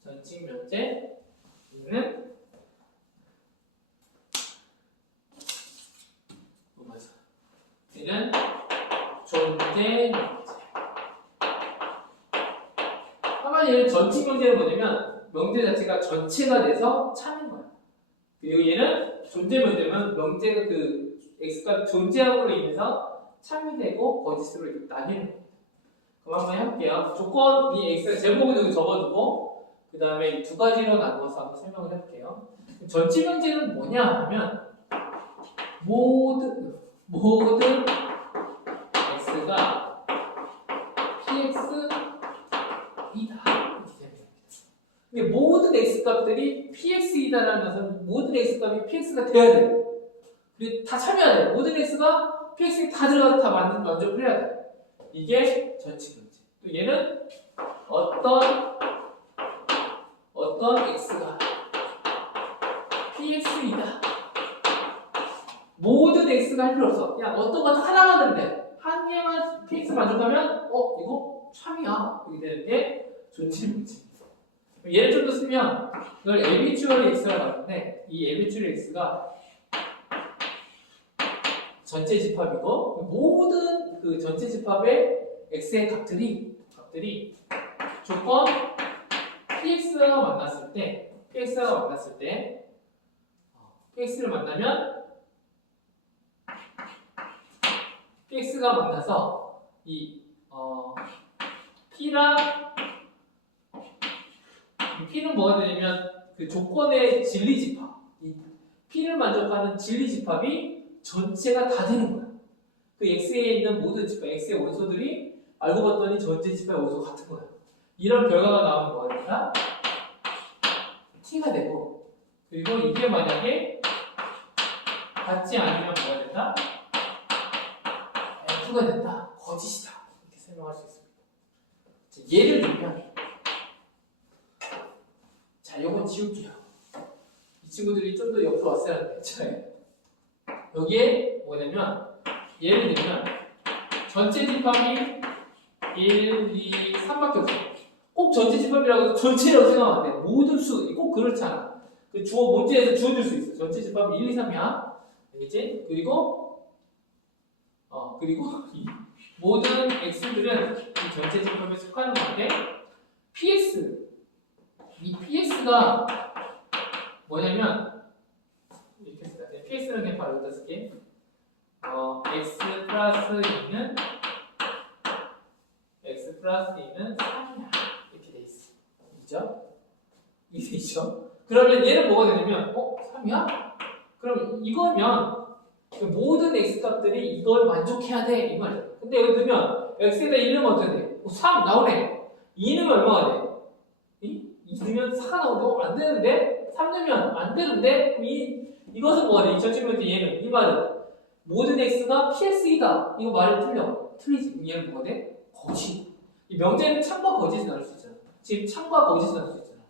전칙 명제, 여기는 얘는 존재 명제. 다만 얘는 전칙 명제는 뭐냐면 명제 자체가 전체가 돼서 참인 거야. 그리고 얘는 존재 명제면 명제가 x가 존재함으로 인해서 참이 되고 거짓으로 이렇게 나뉘는 겁니다. 그럼 한번 해볼게요. 조건 이 x가 제곱을 여기 적어두고 그 다음에 이 두 가지로 나누어서 한번 설명을 해볼게요. 전체 명제는 뭐냐 하면 모든 x가 px이다 이렇게 됩니다. 근데 모든 x 값들이 px이다라는 것은 모든 x 값이 px가 돼야 돼. 그리고 다 참여해야 돼. 모든 x가 px에 다 들어가서 다 만족을 해야 돼. 이게 전체 명제. 또 얘는 어떤 x가 px이다. 모든 x가 할 필요 없어. 그냥 어떤 것 하나만 되면 돼. 한 개만 px 만족하면 이거 참이야. 이렇게 되는 게 전체 명제입니다. 예를 좀 더 쓰면 이걸 arbitrary x라고 하는데 이 arbitrary x가 전체 집합이고 모든 그 전체 집합의 x의 값들이 조건 px가 만났을 때 px를 만나면 px가 만나서 이 p는 뭐가 되냐면 그 조건의 진리 집합, 이 p를 만족하는 진리 집합이 전체가 다 되는 거야. 그 x에 있는 모든 집합, x의 원소들이 알고 봤더니 전체 집합의 원소가 같은 거야. 이런 결과가 나오면 뭐가 된다? t가 되고, 그리고 이게 만약에 같지 않으면 뭐가 된다? f가 된다. 거짓이다. 이렇게 설명할 수 있습니다. 예를 들면 자, 요건 지울게요. 이 친구들이 좀 더 옆으로 왔어야 하는데, 자, 여기에 뭐냐면, 예를 들면, 전체 집합이 1, 2, 3밖에 없어요. 꼭 전체 집합이라고 해서 전체라고 생각하면 안 돼. 모든 수, 꼭 그렇잖아. 그 문제에서 주어질 수 있어. 전체 집합이 1, 2, 3이야. 알겠지? 그리고 이 모든 x들은 이 전체 집합에 속하는 건데, 이 px가 뭐냐면 이렇게 쓰자. px는 그냥 바로 여기다 쓸게. x 플러스 2는 3이야. 이렇게 돼 있어. 이죠? 그러면 얘는 뭐가 되냐면 3이야? 그럼 이거면 모든 x 값들이 이걸 만족해야 돼 이 말이야. 근데 여기 넣으면 x에다 1 넣으면 어떻게 돼? 3 나오네. 2 넣으면 얼마가 돼? 2 넣으면 4가 나오는데 안 되는데? 3 넣으면 안 되는데? 그럼 이것은 뭐가 돼? 이 전체 명제 얘는 이 말은 모든 x가 px이다. 이거 말이 틀리지. 얘는 뭐가 돼? 거짓. 이 명제는 참과 거짓을 나눌 수 있잖아. 지금 참과 거짓을 나눌 수 있잖아.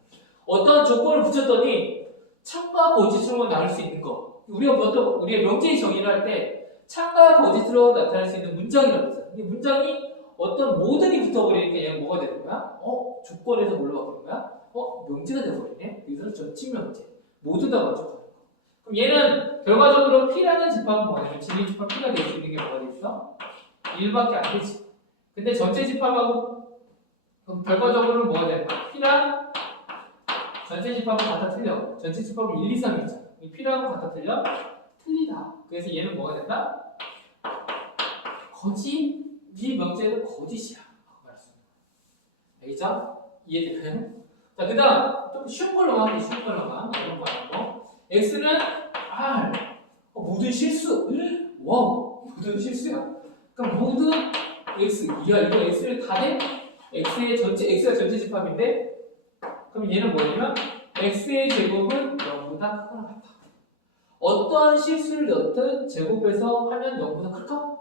어떤 조건을 붙였더니 참과 거짓으로 나눌 수 있는 거. 우리의 명제의 정의를 할 때 참과 거짓으로 나타날 수 있는 문장이라고 했어요. 이 문장이 어떤 모든이 붙어버리니까 얘는 뭐가 되는 거야? 조건에서 뭘로 바뀌는 거야? 명제가 되어버리네. 그래서 전체 명제. 모두 다 만족하는 거. 그럼 얘는 결과적으로 P라는 집합은 뭐냐면 진리 집합 P가 될 수 있는 게 뭐가 돼 있어? 1밖에 안 되지. 근데 전체 집합하고 그럼 결과적으로는 뭐가 되는 거야? P랑 전체 집합은 같아 틀려. 전체 집합은 1, 2, 3 있잖아. 이 P랑은 같아 틀려? 틀리다. 그래서 얘는 뭐가 된다? 거짓. 이 명제는 거짓이야. 알겠죠? 이해되나요? 자, 그 다음 좀 쉬운 걸로만 하면 쉬운 걸로만 이런 거 아니고 x는 r 모든 실수. 와우, 모든 실수야. 그럼 모든 x 이거 x를 다 돼? x가 전체 집합인데 그럼 얘는 뭐냐면 x의 제곱은 0보다 크거나 같다. 어떠한 실수를 넣든 제곱해서 하면 0보다 클까?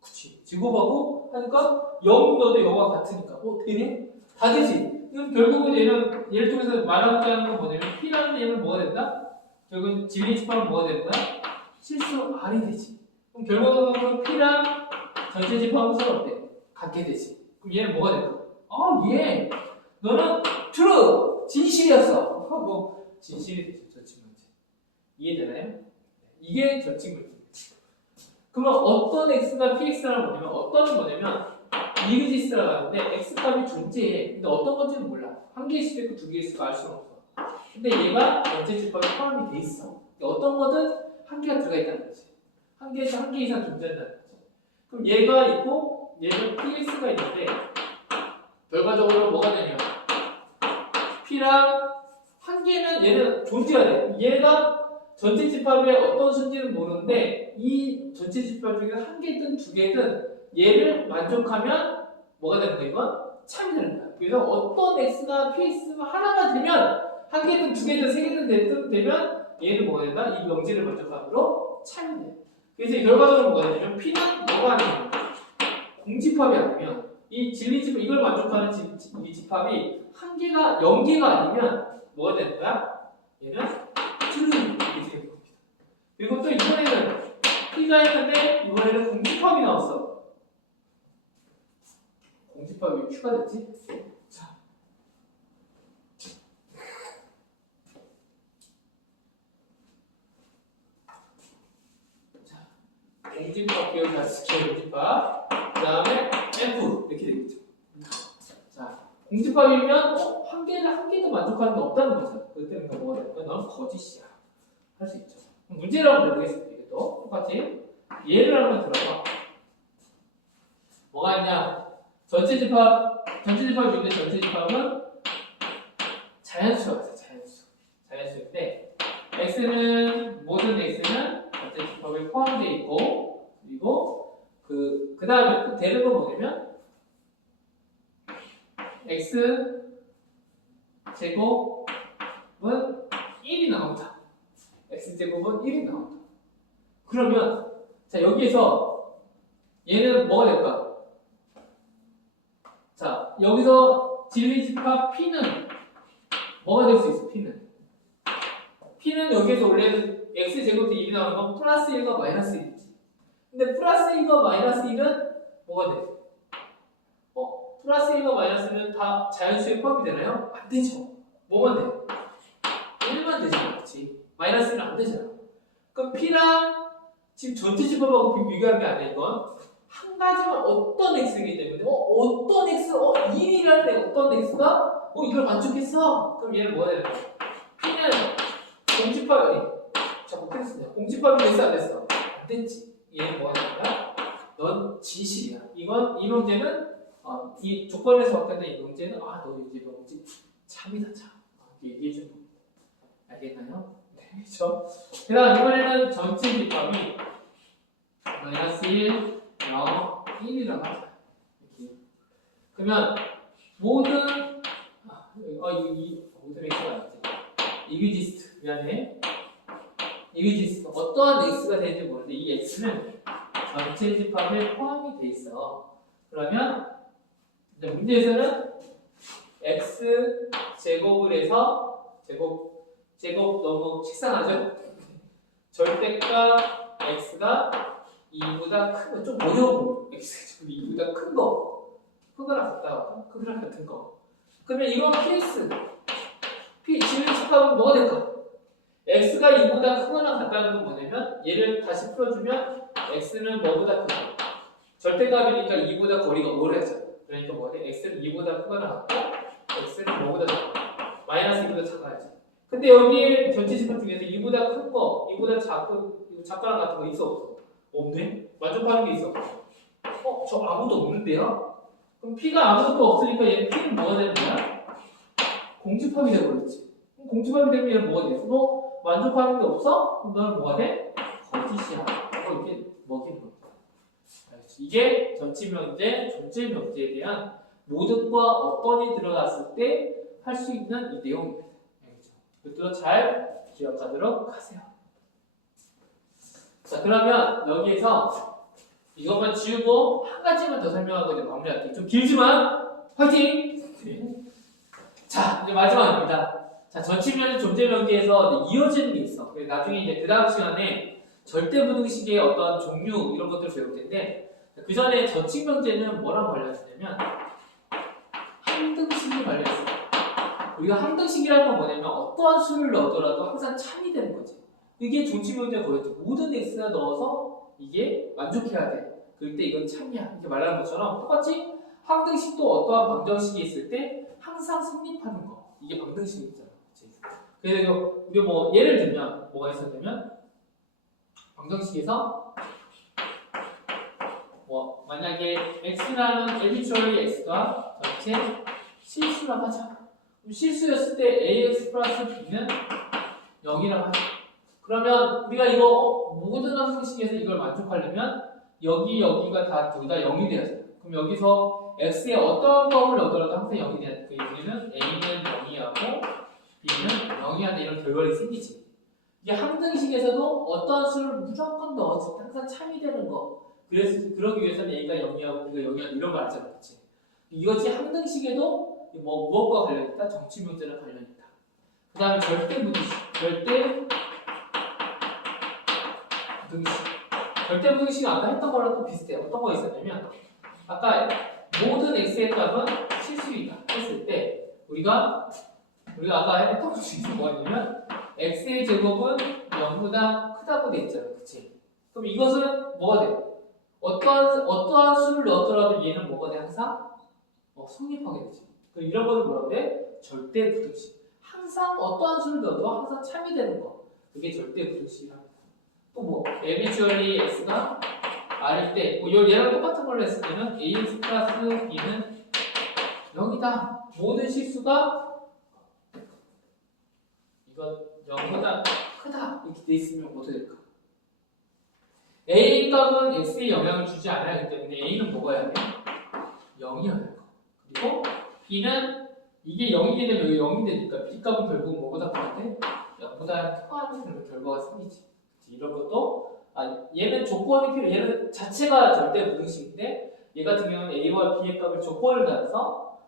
그치. 제곱하고 하니까 0 넣어도 0과 같으니까 되네? 다 되지. 그럼 결국은 얘를 통해서 말하고자 하는 건 뭐냐면 P라는 얘는 뭐가 된다? 결국은 진리 집합은 뭐가 되는 거야? 실수 R이 되지. 그럼 결과적으로 P랑 전체 집합은 서로 어때? 같게 되지. 그럼 얘는 뭐가 될까? 얘 너는 true 진실이었어. 진실이 되죠. 전체 문제. 이해되나요? 이게 전체 문제. 그러면 어떤 x가 px라는 뭐냐면 어떤은 뭐냐면 이그지스라고 하는데 x값이 존재해. 근데 어떤 건지는 몰라. 한 개일 수도 있고 두 개일 수도 알 수는 없어. 근데 얘가 전체 집합에 포함이 돼 있어. 어떤 거든 한 개가 들어가 있다는 거지. 한 개에서 한 개 이상 존재한다는 거죠. 그럼 얘가 있고 얘는 px가 있는데 결과적으로 뭐가 되냐? p랑 한 개는 얘는 존재가 돼. 얘가 전체 집합의 어떤 수인지는 모르는데 이 전체 집합 중에 한 개든 두 개든 얘를 만족하면 뭐가 되는 거야? 이건 참이 되는 거야. 그래서 어떤 x나 px가 하나가 되면 한 개든 두 개든 세 개든 되면 얘는 뭐가 된다? 이 명제를 만족함으로 참이 돼. 그래서 결과적으로 뭐가 되냐면 p는 뭐가 아니면 공집합이 아니면 이 진리집합 이걸 만족하는 이 집합이 한 개가 0개가 아니면 뭐가 되는 거야? 얘는 틀린 이렇게 되는 겁니다. 그리고 또 이번에는 p가 했는데 이번에는 공집합이 나왔어. 공집합이 왜 q가 됐지? 자, 공집합 기억 자식의 공집합 그 다음에 f 이렇게 되겠죠. 자, 공집합이면 한 개도 만족하는 게 없다는 거죠. 그때는 뭐가 되는 거야? 넌 거짓이야. 할 수 있죠. 문제를 한번 내보겠습니다. 이것도 똑같이 예를 한번 들어봐. 뭐가 있냐? 전체 집합 중에 전체 집합은 자연수가 있어요. 자연수인데 x는 모든 x는 전체 집합에 포함되어 있고 그리고 그 다음에 되는 건 뭐냐면 x 제곱은 1이 나온다. x 제곱은 1이 나온다. 그러면 자 여기에서 얘는 뭐가 될까? 자 여기서 진리집합 p는 뭐가 될 수 있어? p는 여기에서 원래는 x 제곱이 1이 나오는 건 플러스 1과 마이너스 1이지. 근데 플러스 1과 마이너스 1은 뭐가 돼? 플러스 1과 마이너스 1은 다 자연수에 포함이 되나요? 안 되죠. 뭐만 돼? 1만 되잖아. 그렇지? 마이너스 1은 안 되잖아. 그럼 p랑 지금 전체 집합하고 비교하는 게 아니야. 이건 한 가지만 어떤 x이기 때문에 어떤 x, 2이라는 애 어떤 x가 이걸 만족했어. 그럼 얘는 뭐가 되는 거야? p는 공집합이 자 못했습니다. 공집합이 됐어 안 됐어? 안 됐지. 얘는 뭐가 되는 거야? 넌 진실이야. 이 문제는 이 조건에서 바뀌는 이 문제는 너 이제 명제 참이다 참. 얘기해 준 겁니다. 알겠나요? 네, 그렇죠. 그다음 이번에는 전체 집합이 마이너스 1, 0, 1이라고 하자. 이렇게. 그러면 모든 모든 x가 아니지. 이그지스트 미안해. 이그지스트 어떠한 x가 되는지 모르는데 이 x는 전체 집합에 포함이 돼 있어. 그러면 이제 문제에서는 x 제곱을 해서 제곱 너무 식상하죠? 절대값 x가 2보다 큰 거, 좀 어려운 x 제곱이 2보다 큰 거, 크거나 같다, 크거나 같은 거. 그러면 이건 PS, 진리 집합은 뭐가 될까? x가 2보다 크거나 같다는 건 뭐냐면 얘를 다시 풀어주면 x는 뭐보다 크다. 절대값이니까 2보다 거리가 오래죠. 그러니까 뭐냐? x는 2보다 크거나 같고 x는 뭐보다 작다. 마이너스 2보다 작아야지. 근데 여기 전체 집합 중에서 2보다 큰 거, 2보다 작거나 같은 거 있어 없어? 없네? 만족하는 게 있어 없어? 저 아무도 없는데요? 그럼 p가 아무것도 없으니까 얘는 p는 뭐가 되는 거야? 공집합이 되버렸지. 공집합이 되면 얘는 뭐가 돼? 만족하는 게 없어? 그럼 너는 뭐가 돼? 거짓이야. 이렇게 먹이는 겁니다. 이게 전체 명제에 대한 모든과 어떤이 들어갔을 때 할 수 있는 이 내용입니다. 이것도 잘 기억하도록 하세요. 자, 그러면 여기에서 이것만 지우고 한 가지만 더 설명하고 이제 마무리할게요. 좀 길지만 화이팅! 자, 이제 마지막입니다. 자, 전치면 존재 명제에서 이어지는 게 있어. 나중에 이제 그 다음 시간에 절대분응식의 어떤 종류 이런 것들을 배울 텐데 그 전에 전치 명제는 뭐랑 관련했냐면 항등식이 관련했어요. 우리가 항등식이라는 건 뭐냐면 어떠한 수를 넣더라도 항상 참이 되는 거지. 이게 존치명제가 뭐였죠? 모든 x가 넣어서 이게 만족해야 돼. 그럴 때 이건 참이야. 이렇게 말하는 것처럼 똑같이 항등식도 어떠한 방정식이 있을 때 항상 성립하는 거. 이게 방등식이잖아. 그래서 우리가 예를 들면 뭐가 있었냐면 방정식에서 뭐 만약에 x라는 arbitrary x가 전체 실수라고 하자. 그럼 실수였을 때 ax 플러스 b는 0이라고 하자. 그러면 우리가 이거 모든 함수식에서 이걸 만족하려면 여기가 다 둘 다 0이 돼야 돼. 그럼 여기서 x의 어떤 값을 넣더라도 항상 0이 돼야 돼. 그 얘기는 a는 0이하고 b는 0이 하는 이런 결과가 생기지. 이게 함등식에서도 어떤 수를 무조건 넣었을 때 항상 참이 되는 거. 그래서 그러기 위해서는 a가 0이하고 b가 0이하고 이런 거 알잖아, 그렇지? 이것이 함등식에도 뭐 무엇과 관련 있다? 정치 문제랑 관련 있다. 그 다음에 절대 부등식, 절대 부등식은 아까 했던 거랑 또 비슷해요. 어떤 거 있었냐면 아까 모든 x의 값은 실수이다 했을 때 우리가 아까 했던 것 중에 뭐였냐면 x의 제곱은 0보다 크다고 돼 있잖아, 그치? 그럼 이것은 뭐가 돼? 어떠한 수를 넣었더라도 얘는 뭐가 돼? 항상 성립하게 되지. 그럼 이런 거는 뭐라고 돼? 절대 부등식. 항상 어떠한 수를 넣어도 항상 참이 되는 거. 그게 절대 부등식이랍니다. 또 뭐 arbitrary x가 r일 때 얘랑 똑같은 걸로 했을 때는 ax 플러스 b는 0이다. 모든 실수가 이건 0보다 크다 이렇게 돼 있으면 어떻게 될까? a 값은 x에 영향을 주지 않아야 하기 때문에 a는 뭐가 야 돼? 0이어야 할 거. 그리고 b는 이게 0이게 되면 여기 0이 되니까 b 값은 결국 뭐보다 크는데 0보다 커하는 결과가 생기지. 이런 것도 얘는 조건이 필요. 얘는 자체가 절대 부등식인데 얘 같은 경우는 a와 b의 값을 조건을 달아서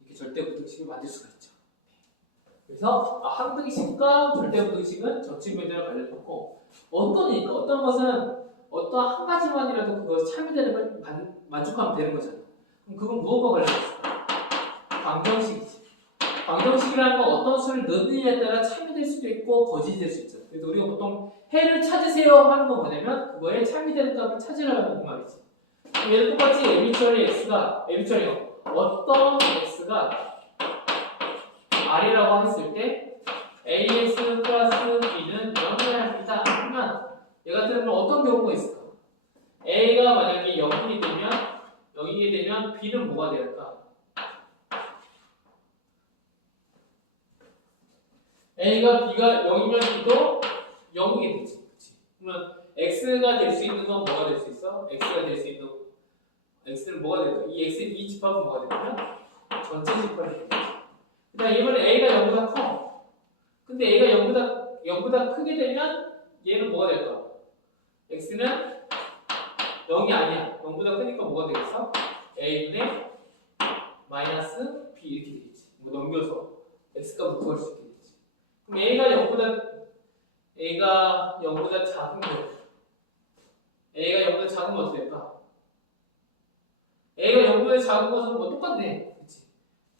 이렇게 절대 부등식을 만들 수가 있죠. 그래서 함등식과 절대 부등식은 전체 문제와 관련됐고 어떤 것은 어떤 한 가지만이라도 그거 참여되는 걸 만족하면 되는 거잖아. 그럼 그건 무엇과 관련됐을까? 방정식이지. 방정식이라는 건 어떤 수를 넣느냐에 따라 참여될 수도 있고 거짓이 될 수 있죠. 그래서 우리가 보통 해를 찾으세요 하는 건 뭐냐면 그거에 참여되는 값을 찾으라는 그 말이지. 얘는 똑같이 arbitrary 어떤 x가 r이라고 했을 때 ax 플러스 b는 0이어야 합니다 하면 얘 같은 경우는 어떤 경우가 있을까? a가 만약에 0이 되면 b는 뭐가 될까? a가 b가 0이면 b도 0이게 되지. 그치? 그러면 x가 될 수 있는 건 뭐가 될 수 있어? x가 될 수 있는 x는 뭐가 될까? 이 집합은 뭐가 되냐면 전체 집합이 되지. 그다음 이번에 a가 0보다 커. 근데 a가 0보다 크게 되면 얘는 뭐가 될까? x는 0이 아니야. 0보다 크니까 뭐가 되겠어? a분의 마이너스 b 이렇게 되겠지. 뭐 넘겨서 x값을 구할 수 있게 되지. 그럼 a가 0보다 작은 거. a가 0보다 작은 건 어떻게 될까? a가 0보다 작은 것은 뭐 똑같네. 그치?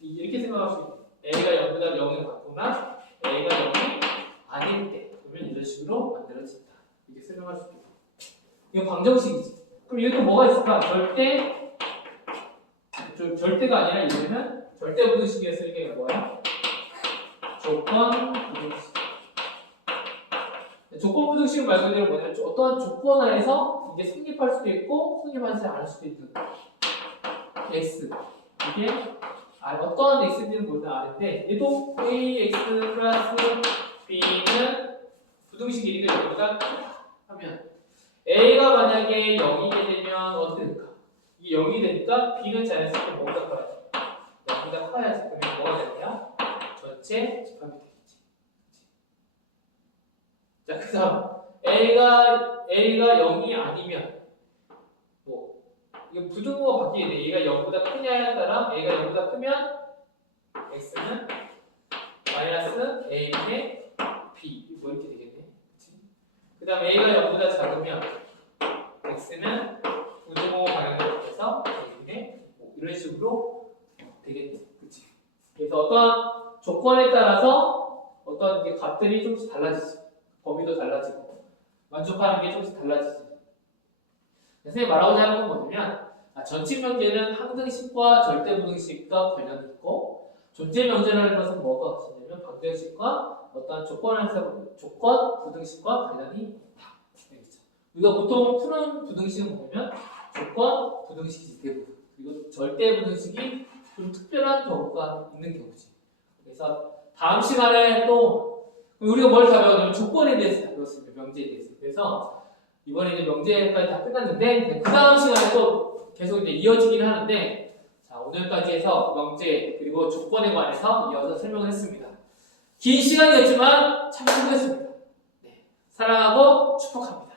이렇게 생각할 수 있어. a가 0보다 0을 갖거나 a가 0이 아닐 때 그러면 이런 식으로 만들어진다. 이렇게 설명할 수 있겠다. 이건 방정식이지. 그럼 여기 또 뭐가 있을까? 절대가 아니라 이제는 절대 부등식에 쓸 게 뭐야? 조건 부등식. 조건 부등식은 말 그대로 뭐냐면 어떠한 조건 안에서 이게 성립할 수도 있고 성립하지 않을 수도 있는 x. 이게 어떠한 x인지는 모르는 아는데 얘도 ax 플러스 b는 부등식 길이가 0보다 크다 하면 a가 만약에 0이게 되면 어떻게 될까? 이게 0이 되니까 b는 자연스럽게 뭐보다 커야 돼? 0보다 커야지. 그러면 뭐가 되냐? 전체 집합이 되겠지. 자, 그 다음 a가 0이 아니면 뭐 이거 부등호가 바뀌게 돼. 얘가 0보다 크냐에 따라 a가 0보다 크면 x는 마이너스 a분의 b 뭐 이렇게 되겠네. 그 다음 a가 0보다 작으면 x는 부등호 방향으로 해서 a분의 이런 식으로 되겠네. 그치? 그래서 어떠한 조건에 따라서 어떤 게 값들이 조금씩 달라지지. 범위도 달라지고 만족하는 게 조금씩 달라지지. 선생님이 말하고자 하는 건 뭐냐면 전체 명제는 항등식과 절대부등식과 관련이 있고 존재 명제라는 것은 뭐가 같으냐면 방정식과 어떤 조건 부등식과 관련이 있다. 우리가 보통 푸는 부등식은 뭐냐면 조건, 부등식이 대부분. 그리고 절대 부등식이 좀 특별한 경우가 있는 경우지. 그래서 다음 시간에 또 우리가 뭘 다 배웠냐면 조건에 대해서 다 배웠습니다. 명제에 대해서. 그래서 이번에 이제 명제까지 다 끝났는데 그 다음 시간에 또 계속 이제 이어지긴 하는데 자 오늘까지 해서 명제 그리고 조건에 관해서 이어서 설명을 했습니다. 긴 시간이었지만 참 수고했습니다. 네, 사랑하고 축복합니다.